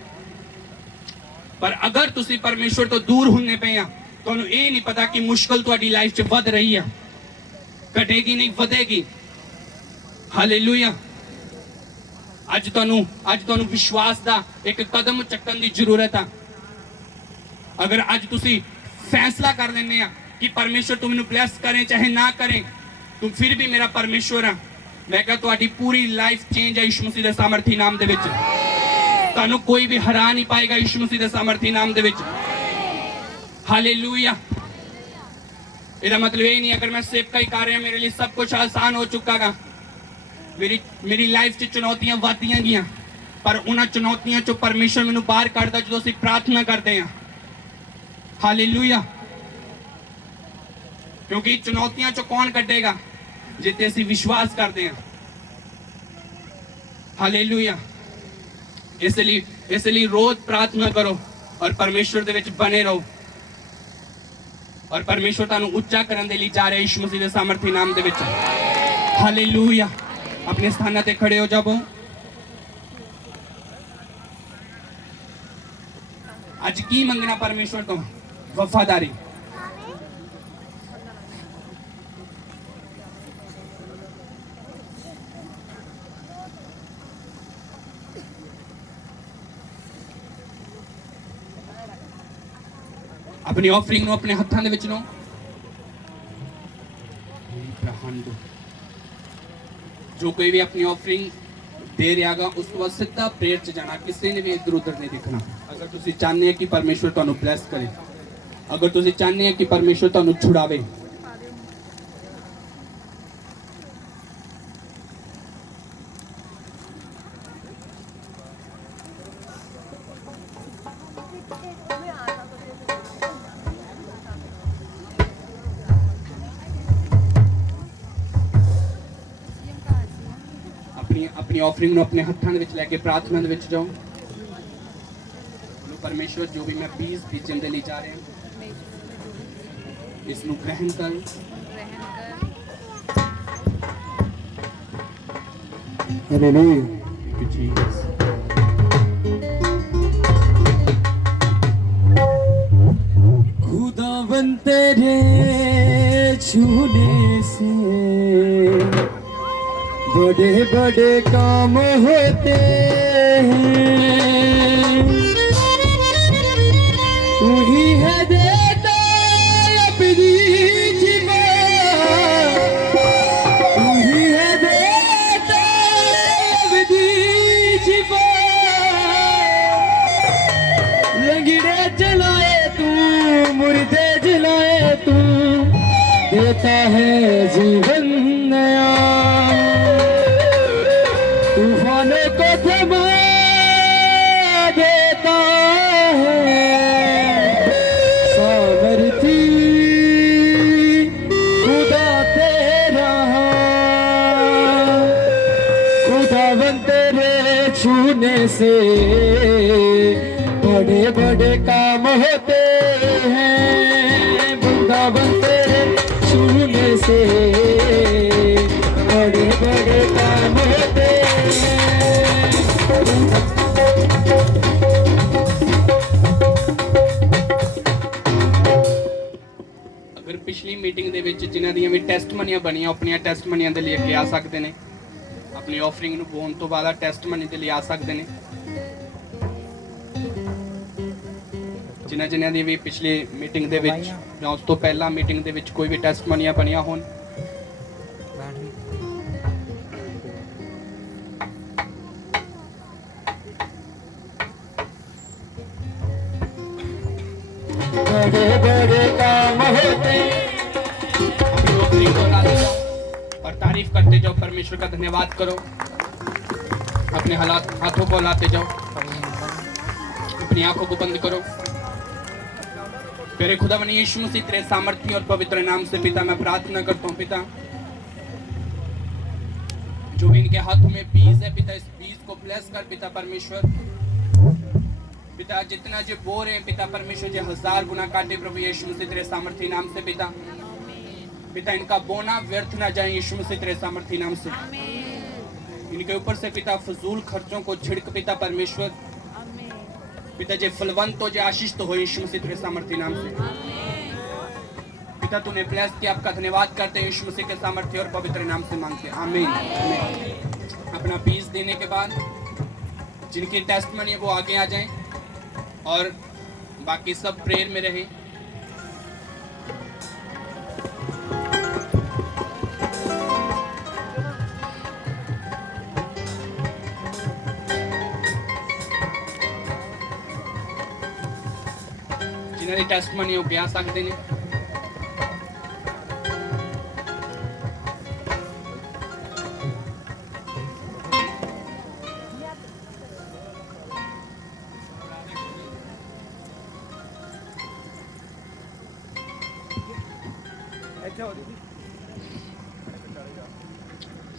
ਪਰ ਅਗਰ ਤੁਸੀਂ ਪਰਮੇਸ਼ਵਰ ਤੋਂ ਦੂਰ ਹੁੰਨੇ ਪਏ ਆ, ਤੁਹਾਨੂੰ ਇਹ ਨਹੀਂ ਪਤਾ ਕਿ ਮੁਸ਼ਕਲ ਤੁਹਾਡੀ ਲਾਈਫ 'ਚ ਵੱਧ ਰਹੀ ਆ, ਘਟੇਗੀ ਨਹੀਂ ਵਧੇਗੀ। ਹਾਲੇਲੂਇਆ। ਅੱਜ ਤੁਹਾਨੂੰ ਵਿਸ਼ਵਾਸ ਦਾ ਇੱਕ ਕਦਮ ਚੱਕਣ ਦੀ ਜ਼ਰੂਰਤ ਆ। ਅਗਰ ਅੱਜ ਤੁਸੀਂ ਫੈਸਲਾ ਕਰ ਲੈਂਦੇ ਆ ਕਿ ਪਰਮੇਸ਼ਵਰ ਤੂੰ ਮੈਨੂੰ ਬਲੈਸ ਕਰੇ ਚਾਹੇ ਨਾ ਕਰੇ, ਤੂੰ ਫਿਰ ਵੀ ਮੇਰਾ ਪਰਮੇਸ਼ਵਰ ਆ, ਮੈਂ ਕਹਾਂ ਤੁਹਾਡੀ ਪੂਰੀ ਲਾਈਫ ਚੇਂਜ ਹੈ ਯਿਸੂ ਮਸੀਹ ਦੇ ਸਾਮਰਥੀ ਨਾਮ ਦੇ ਵਿੱਚ। ਤੁਹਾਨੂੰ ਕੋਈ ਵੀ ਹਰਾ ਨਹੀਂ ਪਾਏਗਾ ਯਿਸੂ ਮਸੀਹ ਦੇ ਸਾਮਰਥੀ ਨਾਮ ਦੇ ਵਿੱਚ। ਹਾਲੇਲੂਇਆ। ਇਹਦਾ ਮਤਲਬ ਇਹ ਨਹੀਂ ਅਗਰ ਮੈਂ ਸੇਵਕਾਈ ਕਰ ਰਿਹਾ ਮੇਰੇ ਲਈ ਸਭ ਕੁਝ ਆਸਾਨ ਹੋ ਚੁੱਕਾਗਾ। ਮੇਰੀ ਲਾਈਫ 'ਚ ਚੁਣੌਤੀਆਂ ਵੱਧਦੀਆਂ ਗਈਆਂ, ਪਰ ਉਹਨਾਂ ਚੁਣੌਤੀਆਂ 'ਚੋਂ ਪਰਮੇਸ਼ਵਰ ਮੈਨੂੰ ਬਾਹਰ ਕੱਢਦਾ ਜਦੋਂ ਅਸੀਂ ਪ੍ਰਾਰਥਨਾ ਕਰਦੇ ਹਾਂ। ਹਾਲੇਲੂਇਆ। ਕਿਉਂਕਿ ਚੁਣੌਤੀਆਂ 'ਚੋਂ ਕੌਣ ਕੱਢੇਗਾ? ਜਿੱਤੇ ਅਸੀਂ ਵਿਸ਼ਵਾਸ ਕਰਦੇ ਹਾਂ। ਹਾਲੇਲੂਇਆ। ਇਸ ਲਈ ਰੋਜ਼ ਪ੍ਰਾਰਥਨਾ ਕਰੋ ਔਰ ਪਰਮੇਸ਼ਵਰ ਦੇ ਵਿੱਚ ਬਣੇ ਰਹੋ, ਔਰ ਪਰਮੇਸ਼ਵਰ ਤੁਹਾਨੂੰ ਉੱਚਾ ਕਰਨ ਦੇ ਲਈ ਜਾ ਰਿਹਾ ਯਿਸੂ ਮਸੀਹ ਦੇ ਸਾਮਰਥੀ ਨਾਮ ਦੇ ਵਿੱਚ। ਹਾਲੇਲੂਇਆ। ਆਪਣੇ ਸਥਾਨਾਂ ਤੇ ਖੜੇ ਹੋ ਜਾਵੋ। ਅੱਜ ਕੀ ਮੰਗਣਾ ਪਰਮੇਸ਼ਵਰ ਤੋਂ? ਵਫਾਦਾਰੀ। अपनी ऑफरिंग नो अपने हत्थां दे विच लो। जो कोई भी अपनी ऑफरिंग दे रहा उस तो बाद सीधा प्रेयर च जाना, किसी ने भी इधर उधर नहीं दिखना। अगर तुसी चाहते हैं कि परमेश्वर तुहानू ब्लैस करे, अगर तुसी चाहते हैं कि परमेश्वर तुहानू छुड़ावे, अपनी ऑफरिंग नो अपने हत्थां दे विच लैके प्रार्थना दे विच जाओ। परमेश्वर जो भी मैं बीज बीजन दे लिए जा रहे हैं इसनू ग्रहण कर। हालेलुया। खुदावन तेरे छूने से बड़े बड़े काम होते हैं, तू ही है देता अपनी जीवन, तू ही है देता अपनी जीवन। लंगड़े जलाए तू, मुर्दे जलाए तू, देता है जीवन नया, तूफानों को थमा देता है सामर्थी खुदा तेरा। खुदावन तेरे छूने से बड़े बड़े काम होते हैं, खुदावन तेरे छूने से बड़े बड़े काम होते हैं। अगर पिछली मीटिंग दे विच जिन्हां दीयां भी टेस्टमनीਆਂ ਬਣੀਆਂ ਆਪਣੀਆਂ टेस्टमनीਆਂ ਦੇ ਲਈ ਅੱਗੇ ਆ ਸਕਦੇ ਨੇ, ਆਪਣੀ ਆਫਰਿੰਗ ਨੂੰ ਪਾਉਣ ਤੋਂ ਬਾਅਦ टेस्टमनी ਦੇ ਲਈ ਆ ਸਕਦੇ ਨੇ। ਜਿਨ੍ਹਾਂ ਦੀ ਵੀ ਪਿਛਲੀ ਮੀਟਿੰਗ ਦੇ ਵਿੱਚ ਜਾਂ ਉਸ ਤੋਂ ਪਹਿਲਾਂ ਮੀਟਿੰਗ ਦੇ ਵਿੱਚ ਕੋਈ ਵੀ टेस्टमनीਆਂ ਬਣੀਆਂ ਹੋਣ, बड़े बड़े काम होते और तारीफ करते जाओ, परमेश्वर का धन्यवाद करो, अपने हाथों को लाते जाओ, अपनी आंखों को बंद करो। तेरे खुदावन यीशु मसीह तेरे सामर्थी और पवित्र नाम से पिता मैं प्रार्थना करता हूँ। पिता जो भी इनके हाथों में बीज है पिता, इस बीज को ब्लेस कर पिता परमेश्वर। पिता जितना जो बो रहे हैं पिता परमेश्वर जो 1000 गुना काटे प्रभु यीशु मसीह तेरे सामर्थी नाम से पिता। पिता इनका बोना व्यर्थ ना जाए यीशु मसीह तेरे सामर्थी नाम से। इनके ऊपर से पिता फजूल खर्चों को छिड़क पिता परमेश्वर। पिता जे फलवंत हो, जे आशीष तो हो यीशु मसीह तेरे सामर्थी नाम से। पिता तूने ब्लेस किया, आपका धन्यवाद करते हैं यीशु मसीह के सामर्थ्य और पवित्र नाम से मांगते हैं, आमीन आमीन। अपना बीज देने के बाद जिनकी टेस्टमनी है वो आगे आ जाएं और बाकी सब प्रेयर में रहें। जिन्होंने टेस्टमनी हो ब्याह सकते हैं।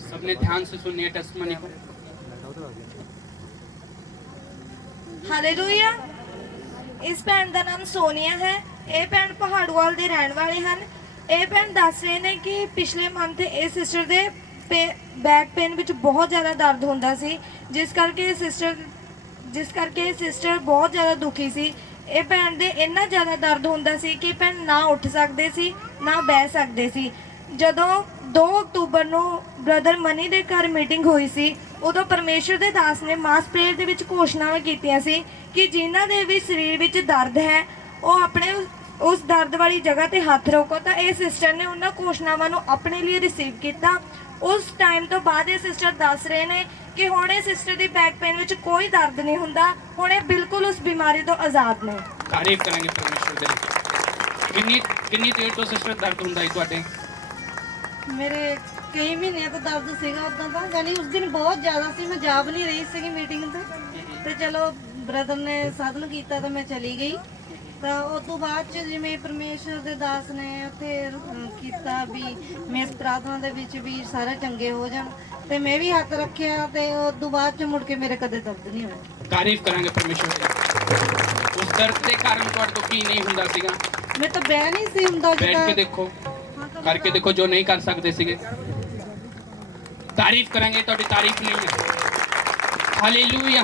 सबने ध्यान से सुनिए टेस्टमनी को। ਹਾਲੇਲੂਇਆ। ਇਸ ਭੈਣ ਦਾ ਨਾਮ ਸੋਨੀਆ ਹੈ। ਇਹ ਭੈਣ ਪਹਾੜੂਵਾਲ ਦੇ ਰਹਿਣ ਵਾਲੇ ਹਨ। ਇਹ ਭੈਣ ਦੱਸ ਰਹੇ ਨੇ ਕਿ ਪਿਛਲੇ ਮੰਥ ਇਹ ਸਿਸਟਰ ਦੇ ਬੈਕ ਪੇਨ ਵਿੱਚ ਬਹੁਤ ਜ਼ਿਆਦਾ ਦਰਦ ਹੁੰਦਾ ਸੀ, ਜਿਸ ਕਰਕੇ ਇਹ ਸਿਸਟਰ ਬਹੁਤ ਜ਼ਿਆਦਾ ਦੁਖੀ ਸੀ। ਇਹ ਭੈਣ ਦੇ ਇੰਨਾ ਜ਼ਿਆਦਾ ਦਰਦ ਹੁੰਦਾ ਸੀ ਕਿ ਭੈਣ ਨਾ ਉੱਠ ਸਕਦੇ ਸੀ ਨਾ ਬਹਿ ਸਕਦੇ ਸੀ। ਜਦੋਂ 2 ਅਕਤੂਬਰ ਨੂੰ ਬ੍ਰਦਰ ਮਨੀ ਦੇ ਘਰ ਮੀਟਿੰਗ ਹੋਈ ਸੀ, ਉਦੋਂ ਪਰਮੇਸ਼ਰ ਦੇ ਦਾਸ ਨੇ ਮਾਸ ਪ੍ਰੇਅਰ ਦੇ ਵਿੱਚ ਘੋਸ਼ਣਾਵਾਂ ਕੀਤੀਆਂ ਸੀ ਕਿ ਜਿਨ੍ਹਾਂ ਦੇ ਵੀ ਸਰੀਰ ਵਿੱਚ ਦਰਦ ਹੈ ਉਹ ਆਪਣੇ ਉਸ ਦਰਦ ਵਾਲੀ ਜਗ੍ਹਾ ਤੇ ਹੱਥ ਰੱਖੋ। ਤਾਂ ਇਹ ਸਿਸਟਰ ਨੇ ਉਹਨਾਂ ਘੋਸ਼ਣਾਵਾਂ ਨੂੰ ਆਪਣੇ ਲਈ ਰਿਸੀਵ ਕੀਤਾ। ਉਸ ਟਾਈਮ ਤੋਂ ਬਾਅਦ ਇਹ ਸਿਸਟਰ ਦੱਸ ਰਹੇ ਨੇ ਕਿ ਹੁਣ ਇਹ ਸਿਸਟਰ ਦੀ ਬੈਕ ਪੇਨ ਵਿੱਚ ਕੋਈ ਦਰਦ ਨਹੀਂ ਹੁੰਦਾ, ਹੁਣ ਇਹ ਬਿਲਕੁਲ ਉਸ ਬਿਮਾਰੀ ਤੋਂ ਆਜ਼ਾਦ ਨੇ। ਤਾਰੀਫ ਕਰਾਂਗੇ ਪਰਮੇਸ਼ਰ ਦੀ। ਕਿੰਨੀ ਦੇਰ ਤੋਂ ਸਿਸਟਰ ਦਰਦ ਹੁੰਦਾ ਹੈ ਤੁਹਾਡੇ? ਮੇਰੇ ਕਈ ਮਹੀਨਿਆਂ ਤੋਂ ਦਰਦ ਸੀਗਾ ਉਦਾਂ ਤਾਂ, ਯਾਨੀ ਉਸ ਦਿਨ ਬਹੁਤ ਜ਼ਿਆਦਾ ਸੀ। ਮੈਂ ਜਾ ਵੀ ਨਹੀਂ ਰਹੀ ਸੀਗੀ ਮੀਟਿੰਗ ਤੇ ਚਲੋ ਬ੍ਰਦਰ ਨੇ ਸਾਧਨ ਕੀਤਾ ਤਾਂ ਮੈਂ ਚਲੀ ਗਈ। ਤਾਂ ਉਸ ਤੋਂ ਬਾਅਦ ਚ ਜਿਵੇਂ ਪਰਮੇਸ਼ਰ ਦੇ ਦਾਸ ਨੇ ਉੱਥੇ ਕੀਤਾ ਵੀ ਮੈਂ ਇਸ ਪ੍ਰਾਰਥਨਾ ਦੇ ਵਿੱਚ ਵੀ ਸਾਰੇ ਚੰਗੇ ਹੋ ਜਾਣ, ਤੇ ਮੈਂ ਵੀ ਹੱਥ ਰੱਖਿਆ ਤੇ ਉਸ ਤੋਂ ਬਾਅਦ ਚ ਮੁੜ ਕੇ ਮੇਰੇ ਕਦੇ ਦਰਦ ਨਹੀਂ ਹੋਇਆ। ਤਾਰੀਫ ਕਰਾਂਗੇ ਪਰਮੇਸ਼ਰ ਦੀ। ਉਸ ਦਰਦ ਦੇ ਕਾਰਨ ਤੁਹਾਡੇ ਤੋਂ ਕੀ ਨਹੀਂ ਹੁੰਦਾ ਸੀਗਾ? ਮੈਂ ਤਾਂ ਬਹਿ ਨਹੀਂ ਸੀ ਹੁੰਦਾ। बैठ के देखो, करके देखो जो नहीं कर सकते सीगे। तारीफ करेंगे तो तारीफ नहीं है। हालेलुया।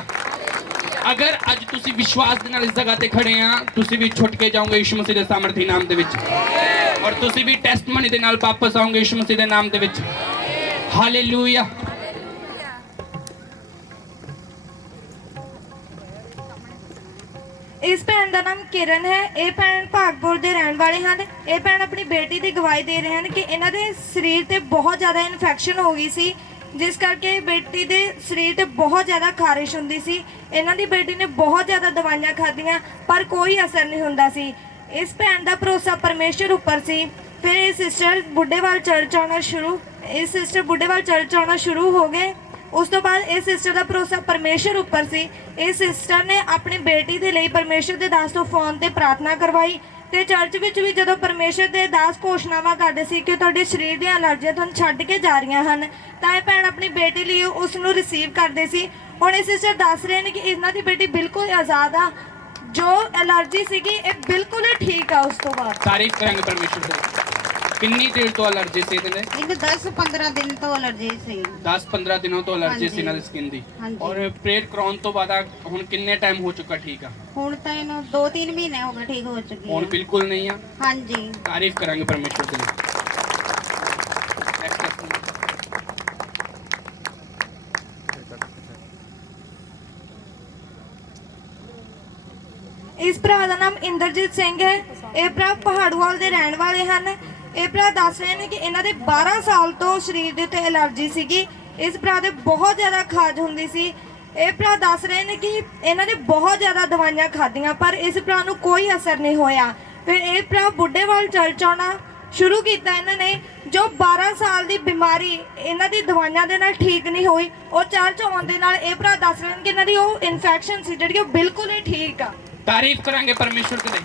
अगर अज तुसी विश्वास दे नाल इस जगह ते खड़े हैं, तुसी भी छुट के जाओगे यीशु मसीह दे सामर्थी नाम दे विच, और तुसी भी टेस्टमनी दे नाल वापस आओगे यीशु मसीह दे नाम दे विच। हालेलुया। ਇਸ ਭੈਣ ਦਾ ਨਾਮ ਕਿਰਨ ਹੈ। ਇਹ ਭੈਣ ਭਾਗਪੁਰ ਦੇ ਰਹਿਣ ਵਾਲੇ ਹਨ। ਇਹ ਭੈਣ ਆਪਣੀ ਬੇਟੀ ਦੀ ਗਵਾਹੀ ਦੇ ਰਹੇ ਹਨ ਕਿ ਇਹਨਾਂ ਦੇ ਸਰੀਰ ਤੇ ਬਹੁਤ ਜ਼ਿਆਦਾ ਇਨਫੈਕਸ਼ਨ ਹੋ ਗਈ ਸੀ, ਜਿਸ ਕਰਕੇ ਬੇਟੀ ਦੇ ਸਰੀਰ ਤੇ ਬਹੁਤ ਜ਼ਿਆਦਾ ਖਾਰਿਸ਼ ਹੁੰਦੀ ਸੀ। ਇਹਨਾਂ ਦੀ ਬੇਟੀ ਨੇ ਬਹੁਤ ਜ਼ਿਆਦਾ ਦਵਾਈਆਂ ਖਾਧੀਆਂ ਪਰ ਕੋਈ ਅਸਰ ਨਹੀਂ ਹੁੰਦਾ ਸੀ। ਇਸ ਭੈਣ ਦਾ ਭਰੋਸਾ ਪਰਮੇਸ਼ਰ ਉੱਪਰ ਸੀ। ਫਿਰ ਇਹ ਸਿਸਟਰ ਬੁੱਢੇਵਾਲ ਚਰਚ ਆਉਣਾ ਸ਼ੁਰੂ ਹੋ ਗਏ। ਉਸ ਤੋਂ ਬਾਅਦ ਇਹ ਸਿਸਟਰ ਦਾ ਭਰੋਸਾ ਪਰਮੇਸ਼ਰ ਉੱਪਰ ਸੀ। ਇਹ ਸਿਸਟਰ ਨੇ ਆਪਣੀ ਬੇਟੀ ਦੇ ਲਈ ਪਰਮੇਸ਼ਰ ਦੇ ਦਾਸ ਤੋਂ ਫੋਨ ਤੇ ਪ੍ਰਾਰਥਨਾ ਕਰਵਾਈ, ਤੇ ਚਰਚ ਵਿੱਚ ਵੀ ਜਦੋਂ ਪਰਮੇਸ਼ਰ ਦੇ ਦਾਸ ਘੋਸ਼ਣਾਵਾਂ ਕਰਦੇ ਸੀ ਕਿ ਤੁਹਾਡੇ ਸਰੀਰ ਦੀਆਂ ਅਲਰਜੀਆਂ ਤੁਹਾਨੂੰ ਛੱਡ ਕੇ ਜਾ ਰਹੀਆਂ ਹਨ, ਤਾਂ ਇਹ ਭੈਣ ਆਪਣੀ ਬੇਟੀ ਲਈ ਉਸ ਨੂੰ ਰਿਸੀਵ ਕਰਦੇ ਸੀ। ਹੁਣ ਇਹ ਸਿਸਟਰ ਦੱਸ ਰਹੇ ਨੇ ਕਿ ਇਹਨਾਂ ਦੀ ਬੇਟੀ ਬਿਲਕੁਲ ਆਜ਼ਾਦ ਆ। ਜੋ ਐਲਰਜੀ ਸੀਗੀ ਇਹ ਬਿਲਕੁਲ ਹੀ ਠੀਕ ਆ। ਉਸ ਤੋਂ ਬਾਅਦ ਤਾਰੀਫ ਕਰਾਂਗੇ ਪਰਮੇਸ਼ਰ ਦੀ। ਕਿੰਨੀ ਦੇਰ ਤੋਂ ਅਲਰਜੀ ਸੀ ਇਹਦੇ? ਇਹਨੂੰ 10-15 ਦਿਨ ਤੋਂ ਅਲਰਜੀ ਸੀ। 10-15 ਦਿਨੋਂ ਤੋਂ ਅਲਰਜੀ ਸੀ ਨਾਲ ਸਕਿਨ ਦੀ। ਔਰ ਪ੍ਰੇਅਰ ਕਰਾਉਣ ਤੋਂ ਬਾਅਦ ਹੁਣ ਕਿੰਨੇ ਟਾਈਮ ਹੋ ਚੁੱਕਾ ਠੀਕ ਆ? ਹੁਣ ਤਾਂ ਇਹਨੂੰ 2-3 ਮਹੀਨੇ ਹੋ ਗਏ ਠੀਕ ਹੋ ਚੁੱਕੀ ਹੁਣ ਬਿਲਕੁਲ ਨਹੀਂ ਆ। ਹਾਂਜੀ, ਤਾਰੀਫ ਕਰਾਂਗੇ ਪਰਮੇਸ਼ਰ ਦੀ। ਇਸ ਭਰਾ ਦਾ ਨਾਮ ਇੰਦਰਜੀਤ ਸਿੰਘ ਹੈ। ਇਹ ਭਰਾ ਪਹਾੜੂਵਾਲ ਦੇ ਰਹਿਣ ਵਾਲੇ ਹਨ। ਇਹ ਭਰਾ ਦੱਸ ਰਹੇ ਨੇ ਕਿ ਇਹਨਾਂ ਦੇ 12 ਸਾਲ ਤੋਂ ਸਰੀਰ ਦੇ ਉੱਤੇ ਐਲਰਜੀ ਸੀਗੀ। ਇਸ ਭਰਾ ਦੇ ਬਹੁਤ ਜ਼ਿਆਦਾ ਖਾਜ ਹੁੰਦੀ ਸੀ। ਇਹ ਭਰਾ ਦੱਸ ਰਹੇ ਨੇ ਕਿ ਇਹਨਾਂ ਨੇ ਬਹੁਤ ਜ਼ਿਆਦਾ ਦਵਾਈਆਂ ਖਾਧੀਆਂ ਪਰ ਇਸ ਭਰਾ ਨੂੰ ਕੋਈ ਅਸਰ ਨਹੀਂ ਹੋਇਆ। ਫਿਰ ਇਹ ਭਰਾ ਬੁੱਢੇਵਾਲ ਚਰਚ ਆਉਣਾ ਸ਼ੁਰੂ ਕੀਤਾ ਇਹਨਾਂ ਨੇ। ਜੋ 12 ਸਾਲ ਦੀ ਬਿਮਾਰੀ ਇਹਨਾਂ ਦੀ ਦਵਾਈਆਂ ਦੇ ਨਾਲ ਠੀਕ ਨਹੀਂ ਹੋਈ, ਉਹ ਚਰਚ ਆਉਣ ਦੇ ਨਾਲ ਇਹ ਭਰਾ ਦੱਸ ਰਹੇ ਨੇ ਕਿ ਇਹਨਾਂ ਦੀ ਉਹ ਇਨਫੈਕਸ਼ਨ ਸੀ ਜਿਹੜੀ ਉਹ ਬਿਲਕੁਲ ਹੀ ਠੀਕ ਆ। ਤਾਰੀਫ ਕਰਾਂਗੇ ਪਰਮੇਸ਼ਰ ਦੀ।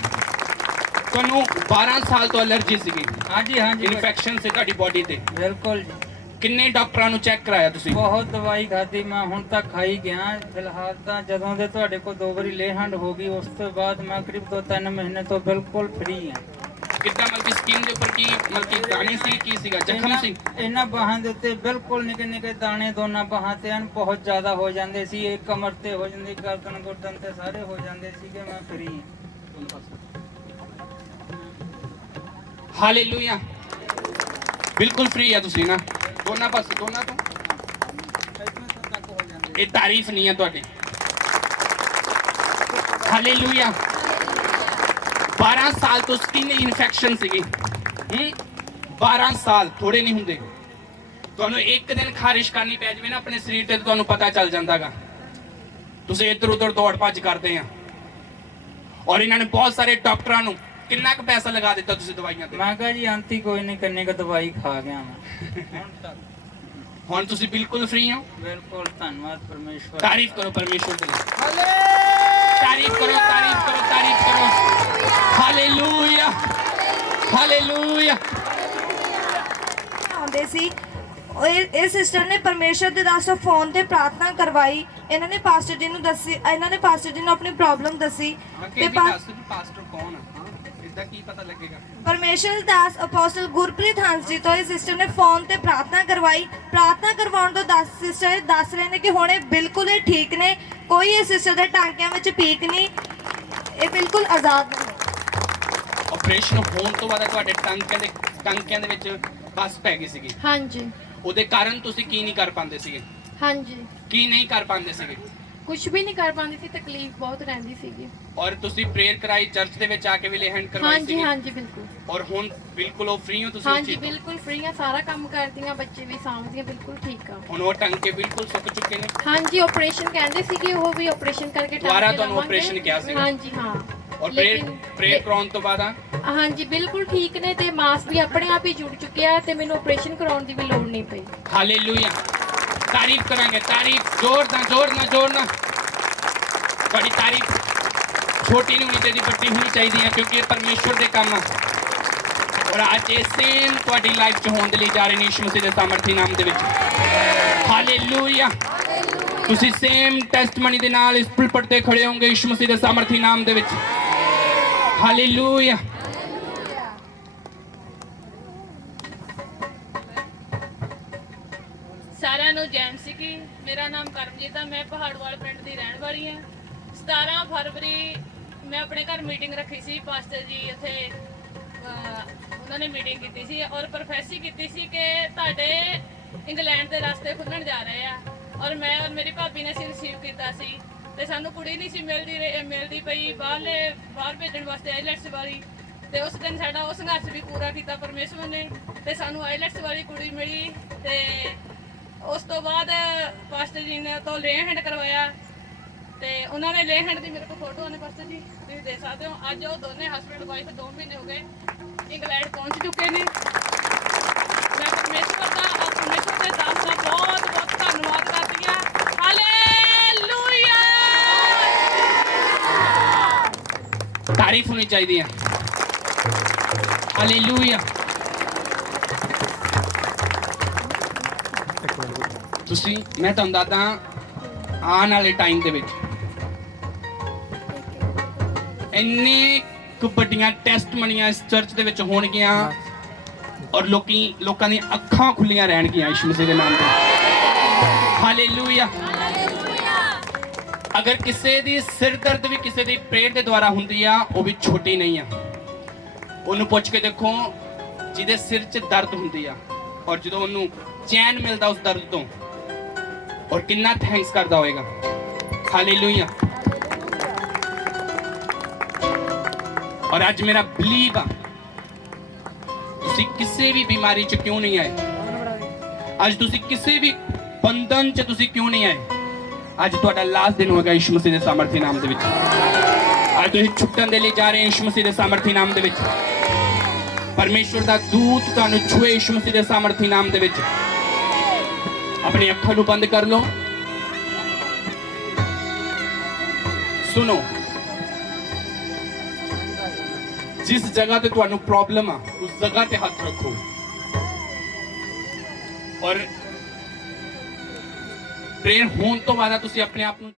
ਤੁਹਾਨੂੰ 12 ਸਾਲ ਤੋਂ ਐਲਰਜੀ ਸੀਗੀ? ਹਾਂਜੀ ਹਾਂਜੀ ਇਨਫੈਕਸ਼ਨ ਸੀ ਤੁਹਾਡੀ ਬੋਡੀ ਤੇ? ਬਿਲਕੁਲ ਜੀ। ਕਿੰਨੇ ਡਾਕਟਰਾਂ ਨੂੰ ਚੈੱਕ ਕਰਾਇਆ ਤੁਸੀਂ? ਬਹੁਤ ਦਵਾਈ ਖਾਧੀ ਮੈਂ, ਹੁਣ ਤੱਕ ਖਾਈ ਗਿਆ। ਫਿਲਹਾਲ ਤਾਂ ਜਦੋਂ ਦੇ ਤੁਹਾਡੇ ਕੋਲ 2 ਵਾਰੀ ਲੇਹੰਡ ਹੋ ਗਈ, ਉਸ ਤੋਂ ਬਾਅਦ ਮੈਂ ਕਰੀਬ 2-3 ਮਹੀਨੇ ਤੋਂ ਬਿਲਕੁਲ ਫ੍ਰੀ ਹਾਂ। ਕਿੱਦਾਂ ਮਤਲਬ ਕਿ ਸਕਿਨ ਦੇ ਉੱਪਰ ਕੀ ਮਤਲਬ ਕਿ ਦਾਣੇ ਸੀ, ਕੀ ਸੀਗਾ, ਜ਼ਖਮ ਸੀ? ਇਹਨਾਂ ਬਾਹਾਂ ਦੇ ਉੱਤੇ ਬਿਲਕੁਲ ਨਿੱਕੇ ਨਿੱਕੇ ਦਾਣੇ ਦੋਨਾਂ ਬਾਹਾਂ ਤੇ ਹਨ, ਬਹੁਤ ਜ਼ਿਆਦਾ ਹੋ ਜਾਂਦੇ ਸੀ। ਇੱਕ ਕਮਰ ਤੇ ਹੋ ਜਾਂਦੀ, ਗਰਦਨ ਗੁਰਦਨ ਤੇ ਸਾਰੇ ਹੋ ਜਾਂਦੇ ਸੀਗੇ। ਮੈਂ ਫ੍ਰੀ ਹਾਂ। ਹਾਲੇਲੂਇਆ, ਬਿਲਕੁਲ ਫ੍ਰੀ ਆ ਤੁਸੀਂ ਨਾ, ਦੋਨਾਂ ਪਾਸੇ, ਦੋਨਾਂ ਤੋਂ। ਤੱਕ ਹੋ ਜਾਂਦੇ। ਇਹ ਤਾਰੀਫ ਨਹੀਂ ਹੈ ਤੁਹਾਡੀ। ਹਾਲੇਲੂਇਆ। 12 ਸਾਲ ਤੋਂ ਸਕਿਨ ਇਨਫੈਕਸ਼ਨ ਸੀਗੀ। 12 ਸਾਲ ਥੋੜੇ ਨਹੀਂ ਹੁੰਦੇ। ਤੁਹਾਨੂੰ ਇੱਕ ਦਿਨ ਖਾਰਿਸ਼ ਕਰਨੀ ਪੈ ਜਾਵੇ ਨਾ ਆਪਣੇ ਸਰੀਰ ਤੇ, ਤੁਹਾਨੂੰ ਪਤਾ ਚੱਲ ਜਾਂਦਾਗਾ। ਤੁਸੀਂ ਇੱਧਰ ਉੱਧਰ ਦੌੜ ਭੱਜ ਕਰਦੇ ਆ। ਔਰ ਇਹਨਾਂ ਨੇ ਬਹੁਤ ਸਾਰੇ ਡਾਕਟਰਾਂ ਨੂੰ ਕਿੰਨਾ ਕੁ ਪੈਸਾ ਲਗਾ ਦਿੱਤਾ ਤੁਸੀਂ ਦਵਾਈਆਂ ਤੇ? ਮੈਂ ਕਹਾ ਜੀ ਆਂਤੀ ਕੋਈ ਨਹੀਂ, ਕਿੰਨੇ ਕ ਦਵਾਈ ਖਾ ਗਿਆ ਮੈਂ ਹੁਣ ਤੱਕ। ਹੁਣ ਤੁਸੀਂ ਬਿਲਕੁਲ ਫ੍ਰੀ ਹੋ। ਬਿਲਕੁਲ, ਧੰਨਵਾਦ ਪਰਮੇਸ਼ਵਰ। ਤਾਰੀਫ ਕਰੋ ਪਰਮੇਸ਼ਵਰ ਦੀ। ਤਾਰੀਫ ਕਰੋ, ਤਾਰੀਫ ਕਰੋ, ਤਾਰੀਫ ਕਰੋ। Hallelujah, hallelujah. ਆਉਂਦੇ ਸੀ ਇਹ ਸਿਸਟਰ ਨੇ ਪਰਮੇਸ਼ਰ ਦੇ ਦਾਸ ਤੋਂ ਫੋਨ ਤੇ ਪ੍ਰਾਰਥਨਾ ਕਰਵਾਈ। ਇਹਨਾਂ ਨੇ ਪਾਸਟਰ ਜੀ ਨੂੰ ਦੱਸੀ, ਇਹਨਾਂ ਨੇ ਪਾਸਟਰ ਜੀ ਨੂੰ ਆਪਣੀ ਪ੍ਰੋਬਲਮ ਦੱਸੀ ਤੇ ਪਾਸਟਰ ਕੌਣ ਆ? ਇਦਾਂ ਕੀ ਪਤਾ ਲੱਗੇਗਾ? ਪਰਮੇਸ਼ਰ ਦਾਸ ਅਪੋਸਟਲ ਗੁਰਪ੍ਰੀਤ ਹੰਸ ਜੀ ਤੋਂ ਇਹ ਸਿਸਟਰ ਨੇ ਫੋਨ ਤੇ ਪ੍ਰਾਰਥਨਾ ਕਰਵਾਈ। ਪ੍ਰਾਰਥਨਾ ਕਰਵਾਉਣ ਤੋਂ ਸਿਸਟਰ ਦੱਸ ਰਹੇ ਨੇ ਕਿ ਹੁਣ ਇਹ ਬਿਲਕੁਲ ਹੀ ਠੀਕ ਨੇ, ਕੋਈ ਇਹ ਸਿਸਟਰ ਦੇ ਟਾਂਕਿਆਂ ਵਿੱਚ ਪੀਕ ਨਹੀਂ, ਇਹ ਬਿਲਕੁਲ ਆਜ਼ਾਦ ਨੇ। ਆਪਰੇਸ਼ਨ ਹੋਣ ਤੋਂ ਬਾਅਦ ਤੁਹਾਡੇ ਟਾਂਕਿਆਂ ਦੇ ਵਿੱਚ ਬਸ ਪੈ ਗਈ ਸੀਗੀ। ਹਾਂਜੀ ਉਹਦੇ ਕਾਰਨ ਤੁਸੀਂ ਕੀ ਨਹੀਂ ਕਰ ਪਾਉਂਦੇ ਸੀਗੇ? ਹਾਂਜੀ ਕੀ ਨਹੀਂ ਕਰ ਪਾਉਂਦੇ ਸੀਗੇ? ਕੁਝ ਵੀ ਨਹੀਂ ਕਰ ਪਾਉਂਦੀ ਸੀ, ਤਕਲੀਫ ਬਹੁਤ ਰਹਿੰਦੀ ਸੀਗੀ। ਔਰ ਤੁਸੀਂ ਪ੍ਰੇਅਰ ਕਰਾਈ, ਚਰਚ ਦੇ ਵਿੱਚ ਆ ਕੇ ਵੀ ਲੇਹੰਡ ਕਰਵਾਈ ਹਾਂਜੀ ਸੀਗੀ। ਹਾਂਜੀ ਬਿਲਕੁਲ। ਔਰ ਹੁਣ ਬਿਲਕੁਲ ਉਹ ਫ੍ਰੀ ਹੋ ਤੁਸੀਂ? ਹਾਂਜੀ ਬਿਲਕੁਲ ਫ੍ਰੀ ਆ, ਸਾਰਾ ਕੰਮ ਕਰਦੀਆਂ, ਬੱਚੇ ਵੀ ਸਾਂਭਦੀਆਂ, ਬਿਲਕੁਲ ਠੀਕ ਆ। ਹੁਣ ਉਹ ਟਾਂਕੇ ਬਿਲਕੁਲ ਸੁੱਕ ਚੁੱਕੇ ਨੇ? ਹਾਂਜੀ ਆਪਰੇਸ਼ਨ ਕਹਿੰਦੇ ਸੀਗੇ, ਉਹ ਵੀ ਆਪਰੇਸ਼ਨ ਕਰਕੇ ਦੁਬਾਰਾ ਤੁਹਾਨੂੰ ਆਪਰੇਸ਼ਨ ਕਿਹਾ ਸੀਗਾ? ਹਾਂਜੀ ਹਾਂ। ਔਰ ਪ੍ਰੇਅਰ ਕਰਾਉਣ ਤੋਂ ਬਾਅਦ ਹਾਂਜੀ ਬਿਲਕੁਲ ਠੀਕ ਨੇ ਤੇ ਮਾਸ ਵੀ ਆਪਣੇ ਆਪ ਹੀ ਜੁੜ ਚੁੱਕਿਆ ਤੇ ਮੈਨੂੰ ਆਪਰੇਸ਼ਨ ਕਰਾਉਣ ਦੀ ਵੀ ਲੋੜ ਨਹੀਂ ਪਈ। ਹਾਲੇਲੂਇਆ। ਤਾਰੀਫ ਕਰਾਂਗੇ, ਤਾਰੀਫ ਜ਼ੋਰ ਨਾਲ। ਤੁਹਾਡੀ ਤਾਰੀਫ ਛੋਟੀ ਨਹੀਂ ਹੋਣੀ ਚਾਹੀਦੀ, ਵੱਡੀ ਹੋਣੀ ਚਾਹੀਦੀ ਹੈ, ਕਿਉਂਕਿ ਇਹ ਪਰਮੇਸ਼ਵਰ ਦੇ ਕੰਮ ਆ। ਔਰ ਅੱਜ ਇਹ ਸੇਮ ਤੁਹਾਡੀ ਲਾਈਫ 'ਚ ਹੋਣ ਦੇ ਲਈ ਜਾ ਰਹੇ ਨੇ ਯਿਸੂ ਮਸੀਹ ਦੇ ਸਾਮਰਥੀ ਨਾਮ ਦੇ ਵਿੱਚ। ਹਾਲੇਲੂਇਆ। ਤੁਸੀਂ ਸੇਮ ਟੈਸਟਮਨੀ ਦੇ ਨਾਲ ਇਸ ਪੁਲਪਟ ਤੇ ਖੜੇ ਹੋਵੋਗੇ ਯਿਸੂ ਮਸੀਹ ਦੇ ਸਾਮਰਥੀ ਨਾਮ ਦੇ ਵਿੱਚ। ਹਾਲੇਲੂਇਆ। ਸਾਰਿਆਂ ਨੂੰ ਜੈ ਮਸੀਹ ਕੀ। ਮੇਰਾ ਨਾਮ ਕਰਮਜੀਤ ਆ, ਮੈਂ ਪਹਾੜਵਾਲ ਪਿੰਡ ਦੀ ਰਹਿਣ ਵਾਲੀ ਹਾਂ। 17 ਫਰਵਰੀ ਮੈਂ ਆਪਣੇ ਘਰ ਮੀਟਿੰਗ ਰੱਖੀ ਸੀ। ਪਾਸਟਰ ਜੀ ਉੱਥੇ ਉਹਨਾਂ ਨੇ ਮੀਟਿੰਗ ਕੀਤੀ ਸੀ ਔਰ ਪ੍ਰੋਫੈਸੀ ਕੀਤੀ ਸੀ ਕਿ ਤੁਹਾਡੇ ਇੰਗਲੈਂਡ ਦੇ ਰਸਤੇ ਖੁੱਲਣ ਜਾ ਰਹੇ ਆ। ਔਰ ਮੈਂ ਔਰ ਮੇਰੀ ਭਾਬੀ ਨੇ ਰਿਸੀਵ ਕੀਤਾ ਸੀ ਤੇ ਸਾਨੂੰ ਕੁੜੀ ਨਹੀਂ ਸੀ ਮਿਲਦੀ ਪਈ ਬਾਹਰ ਭੇਜਣ ਵਾਸਤੇ ਆਈਲੈਟਸ ਵਾਲੀ। ਤੇ ਉਸ ਦਿਨ ਸਾਡਾ ਉਹ ਸੰਘਰਸ਼ ਵੀ ਪੂਰਾ ਕੀਤਾ ਪਰਮੇਸ਼ਵਰ ਨੇ ਤੇ ਸਾਨੂੰ ਆਈਲੈਟਸ ਵਾਲੀ ਕੁੜੀ ਮਿਲੀ। ਤੇ ਉਸ ਤੋਂ ਬਾਅਦ ਪਾਸਟਰ ਜੀ ਨੇ ਤੋਂ ਲੇਹੰਡ ਕਰਵਾਇਆ ਤੇ ਉਹਨਾਂ ਨੇ ਲੇਹੰਡ ਦੀ ਮੇਰੇ ਕੋਲ ਫੋਟੋ ਨੇ ਪਾਸਟਰ ਜੀ, ਤੁਸੀਂ ਦੇਖ ਸਕਦੇ ਹੋ। ਅੱਜ ਉਹ ਦੋਨੇ ਹਸਬੈਂਡ ਵਾਈਫ 2 ਮਹੀਨੇ ਹੋ ਗਏ ਇੰਗਲੈਂਡ ਪਹੁੰਚ ਚੁੱਕੇ ਨੇ। ਮੈਂ ਪਰਮੇਸ਼ਵਰ ਦੇ ਦਾਸ ਦਾ ਬਹੁਤ ਬਹੁਤ ਧੰਨਵਾਦ ਕਰਦੀ ਹਾਂ। ਹਾਲੇਲੂਇਆ। ਤਾਰੀਫ ਹੋਣੀ ਚਾਹੀਦੀ ਹੈ। ਹਾਲੇਲੂਇਆ। ਤੁਸੀਂ ਮੈਂ ਤੁਹਾਨੂੰ ਦੱਸਦਾ, ਆਉਣ ਵਾਲੇ ਟਾਈਮ ਦੇ ਵਿੱਚ ਇੰਨੇ ਕੁ ਵੱਡੀਆਂ ਟੈਸਟਮਨੀਆਂ ਇਸ ਚਰਚ ਦੇ ਵਿੱਚ ਹੋਣਗੀਆਂ ਔਰ ਲੋਕਾਂ ਦੀਆਂ ਅੱਖਾਂ ਖੁੱਲੀਆਂ ਰਹਿਣਗੀਆਂ ਯਿਸੂ ਮਸੀਹ ਦੇ ਨਾਮ ਤੇ। ਹਾਲੇਲੂਇਆ। ਅਗਰ ਕਿਸੇ ਦੀ ਸਿਰ ਦਰਦ ਵੀ ਕਿਸੇ ਦੀ ਪ੍ਰੇਅਰ ਦੇ ਦੁਆਰਾ ਹੁੰਦੀ ਆ, ਉਹ ਵੀ ਛੋਟੀ ਨਹੀਂ ਆ। ਉਹਨੂੰ ਪੁੱਛ ਕੇ ਦੇਖੋ ਜਿਹਦੇ ਸਿਰ 'ਚ ਦਰਦ ਹੁੰਦੀ ਆ ਔਰ ਜਦੋਂ ਉਹਨੂੰ ਚੈਨ ਮਿਲਦਾ ਉਸ ਦਰਦ ਤੋਂ, ਔਰ ਕਿੰਨਾ ਥੈਂਕਸ ਕਰਦਾ ਹੋਏਗਾ। ਹਾਲੇਲੂਇਆ। ਔਰ ਅੱਜ ਮੇਰਾ ਬਲੀਵ ਆ, ਤੁਸੀਂ ਕਿਸੇ ਵੀ ਬਿਮਾਰੀ 'ਚ ਕਿਉਂ ਨਹੀਂ ਆਏ, ਅੱਜ ਤੁਸੀਂ ਕਿਸੇ ਵੀ ਬੰਧਨ 'ਚ ਤੁਸੀਂ ਕਿਉਂ ਨਹੀਂ ਆਏ, ਅੱਜ ਤੁਹਾਡਾ ਲਾਸਟ ਦਿਨ ਹੋਏਗਾ ਯਿਸੂ ਮਸੀਹ ਦੇ ਸਾਮਰਥੀ ਨਾਮ ਦੇ ਵਿੱਚ। ਅੱਜ ਤੁਸੀਂ ਛੁੱਟਣ ਦੇ ਲਈ ਜਾ ਰਹੇ ਹੋ ਯਿਸੂ ਮਸੀਹ ਦੇ ਸਾਮਰਥੀ ਨਾਮ ਦੇ ਵਿੱਚ। ਪਰਮੇਸ਼ਵਰ ਦਾ ਦੂਤ ਤੁਹਾਨੂੰ ਛੂਏ ਯਿਸੂ ਮਸੀਹ ਦੇ ਸਾਮਰਥੀ ਨਾਮ ਦੇ ਵਿੱਚ। ਆਪਣੀ ਅੱਖਾਂ ਨੂੰ ਬੰਦ ਕਰ ਲਓ, ਸੁਣੋ। ਜਿਸ ਜਗ੍ਹਾ ਤੇ ਤੁਹਾਨੂੰ ਪ੍ਰੋਬਲਮ ਆ ਉਸ ਜਗ੍ਹਾ ਤੇ ਹੱਥ ਰੱਖੋ। ਔਰ ਪ੍ਰੇਰ ਹੋਣ ਤੋਂ ਬਾਅਦ ਤੁਸੀਂ ਆਪਣੇ ਆਪ ਨੂੰ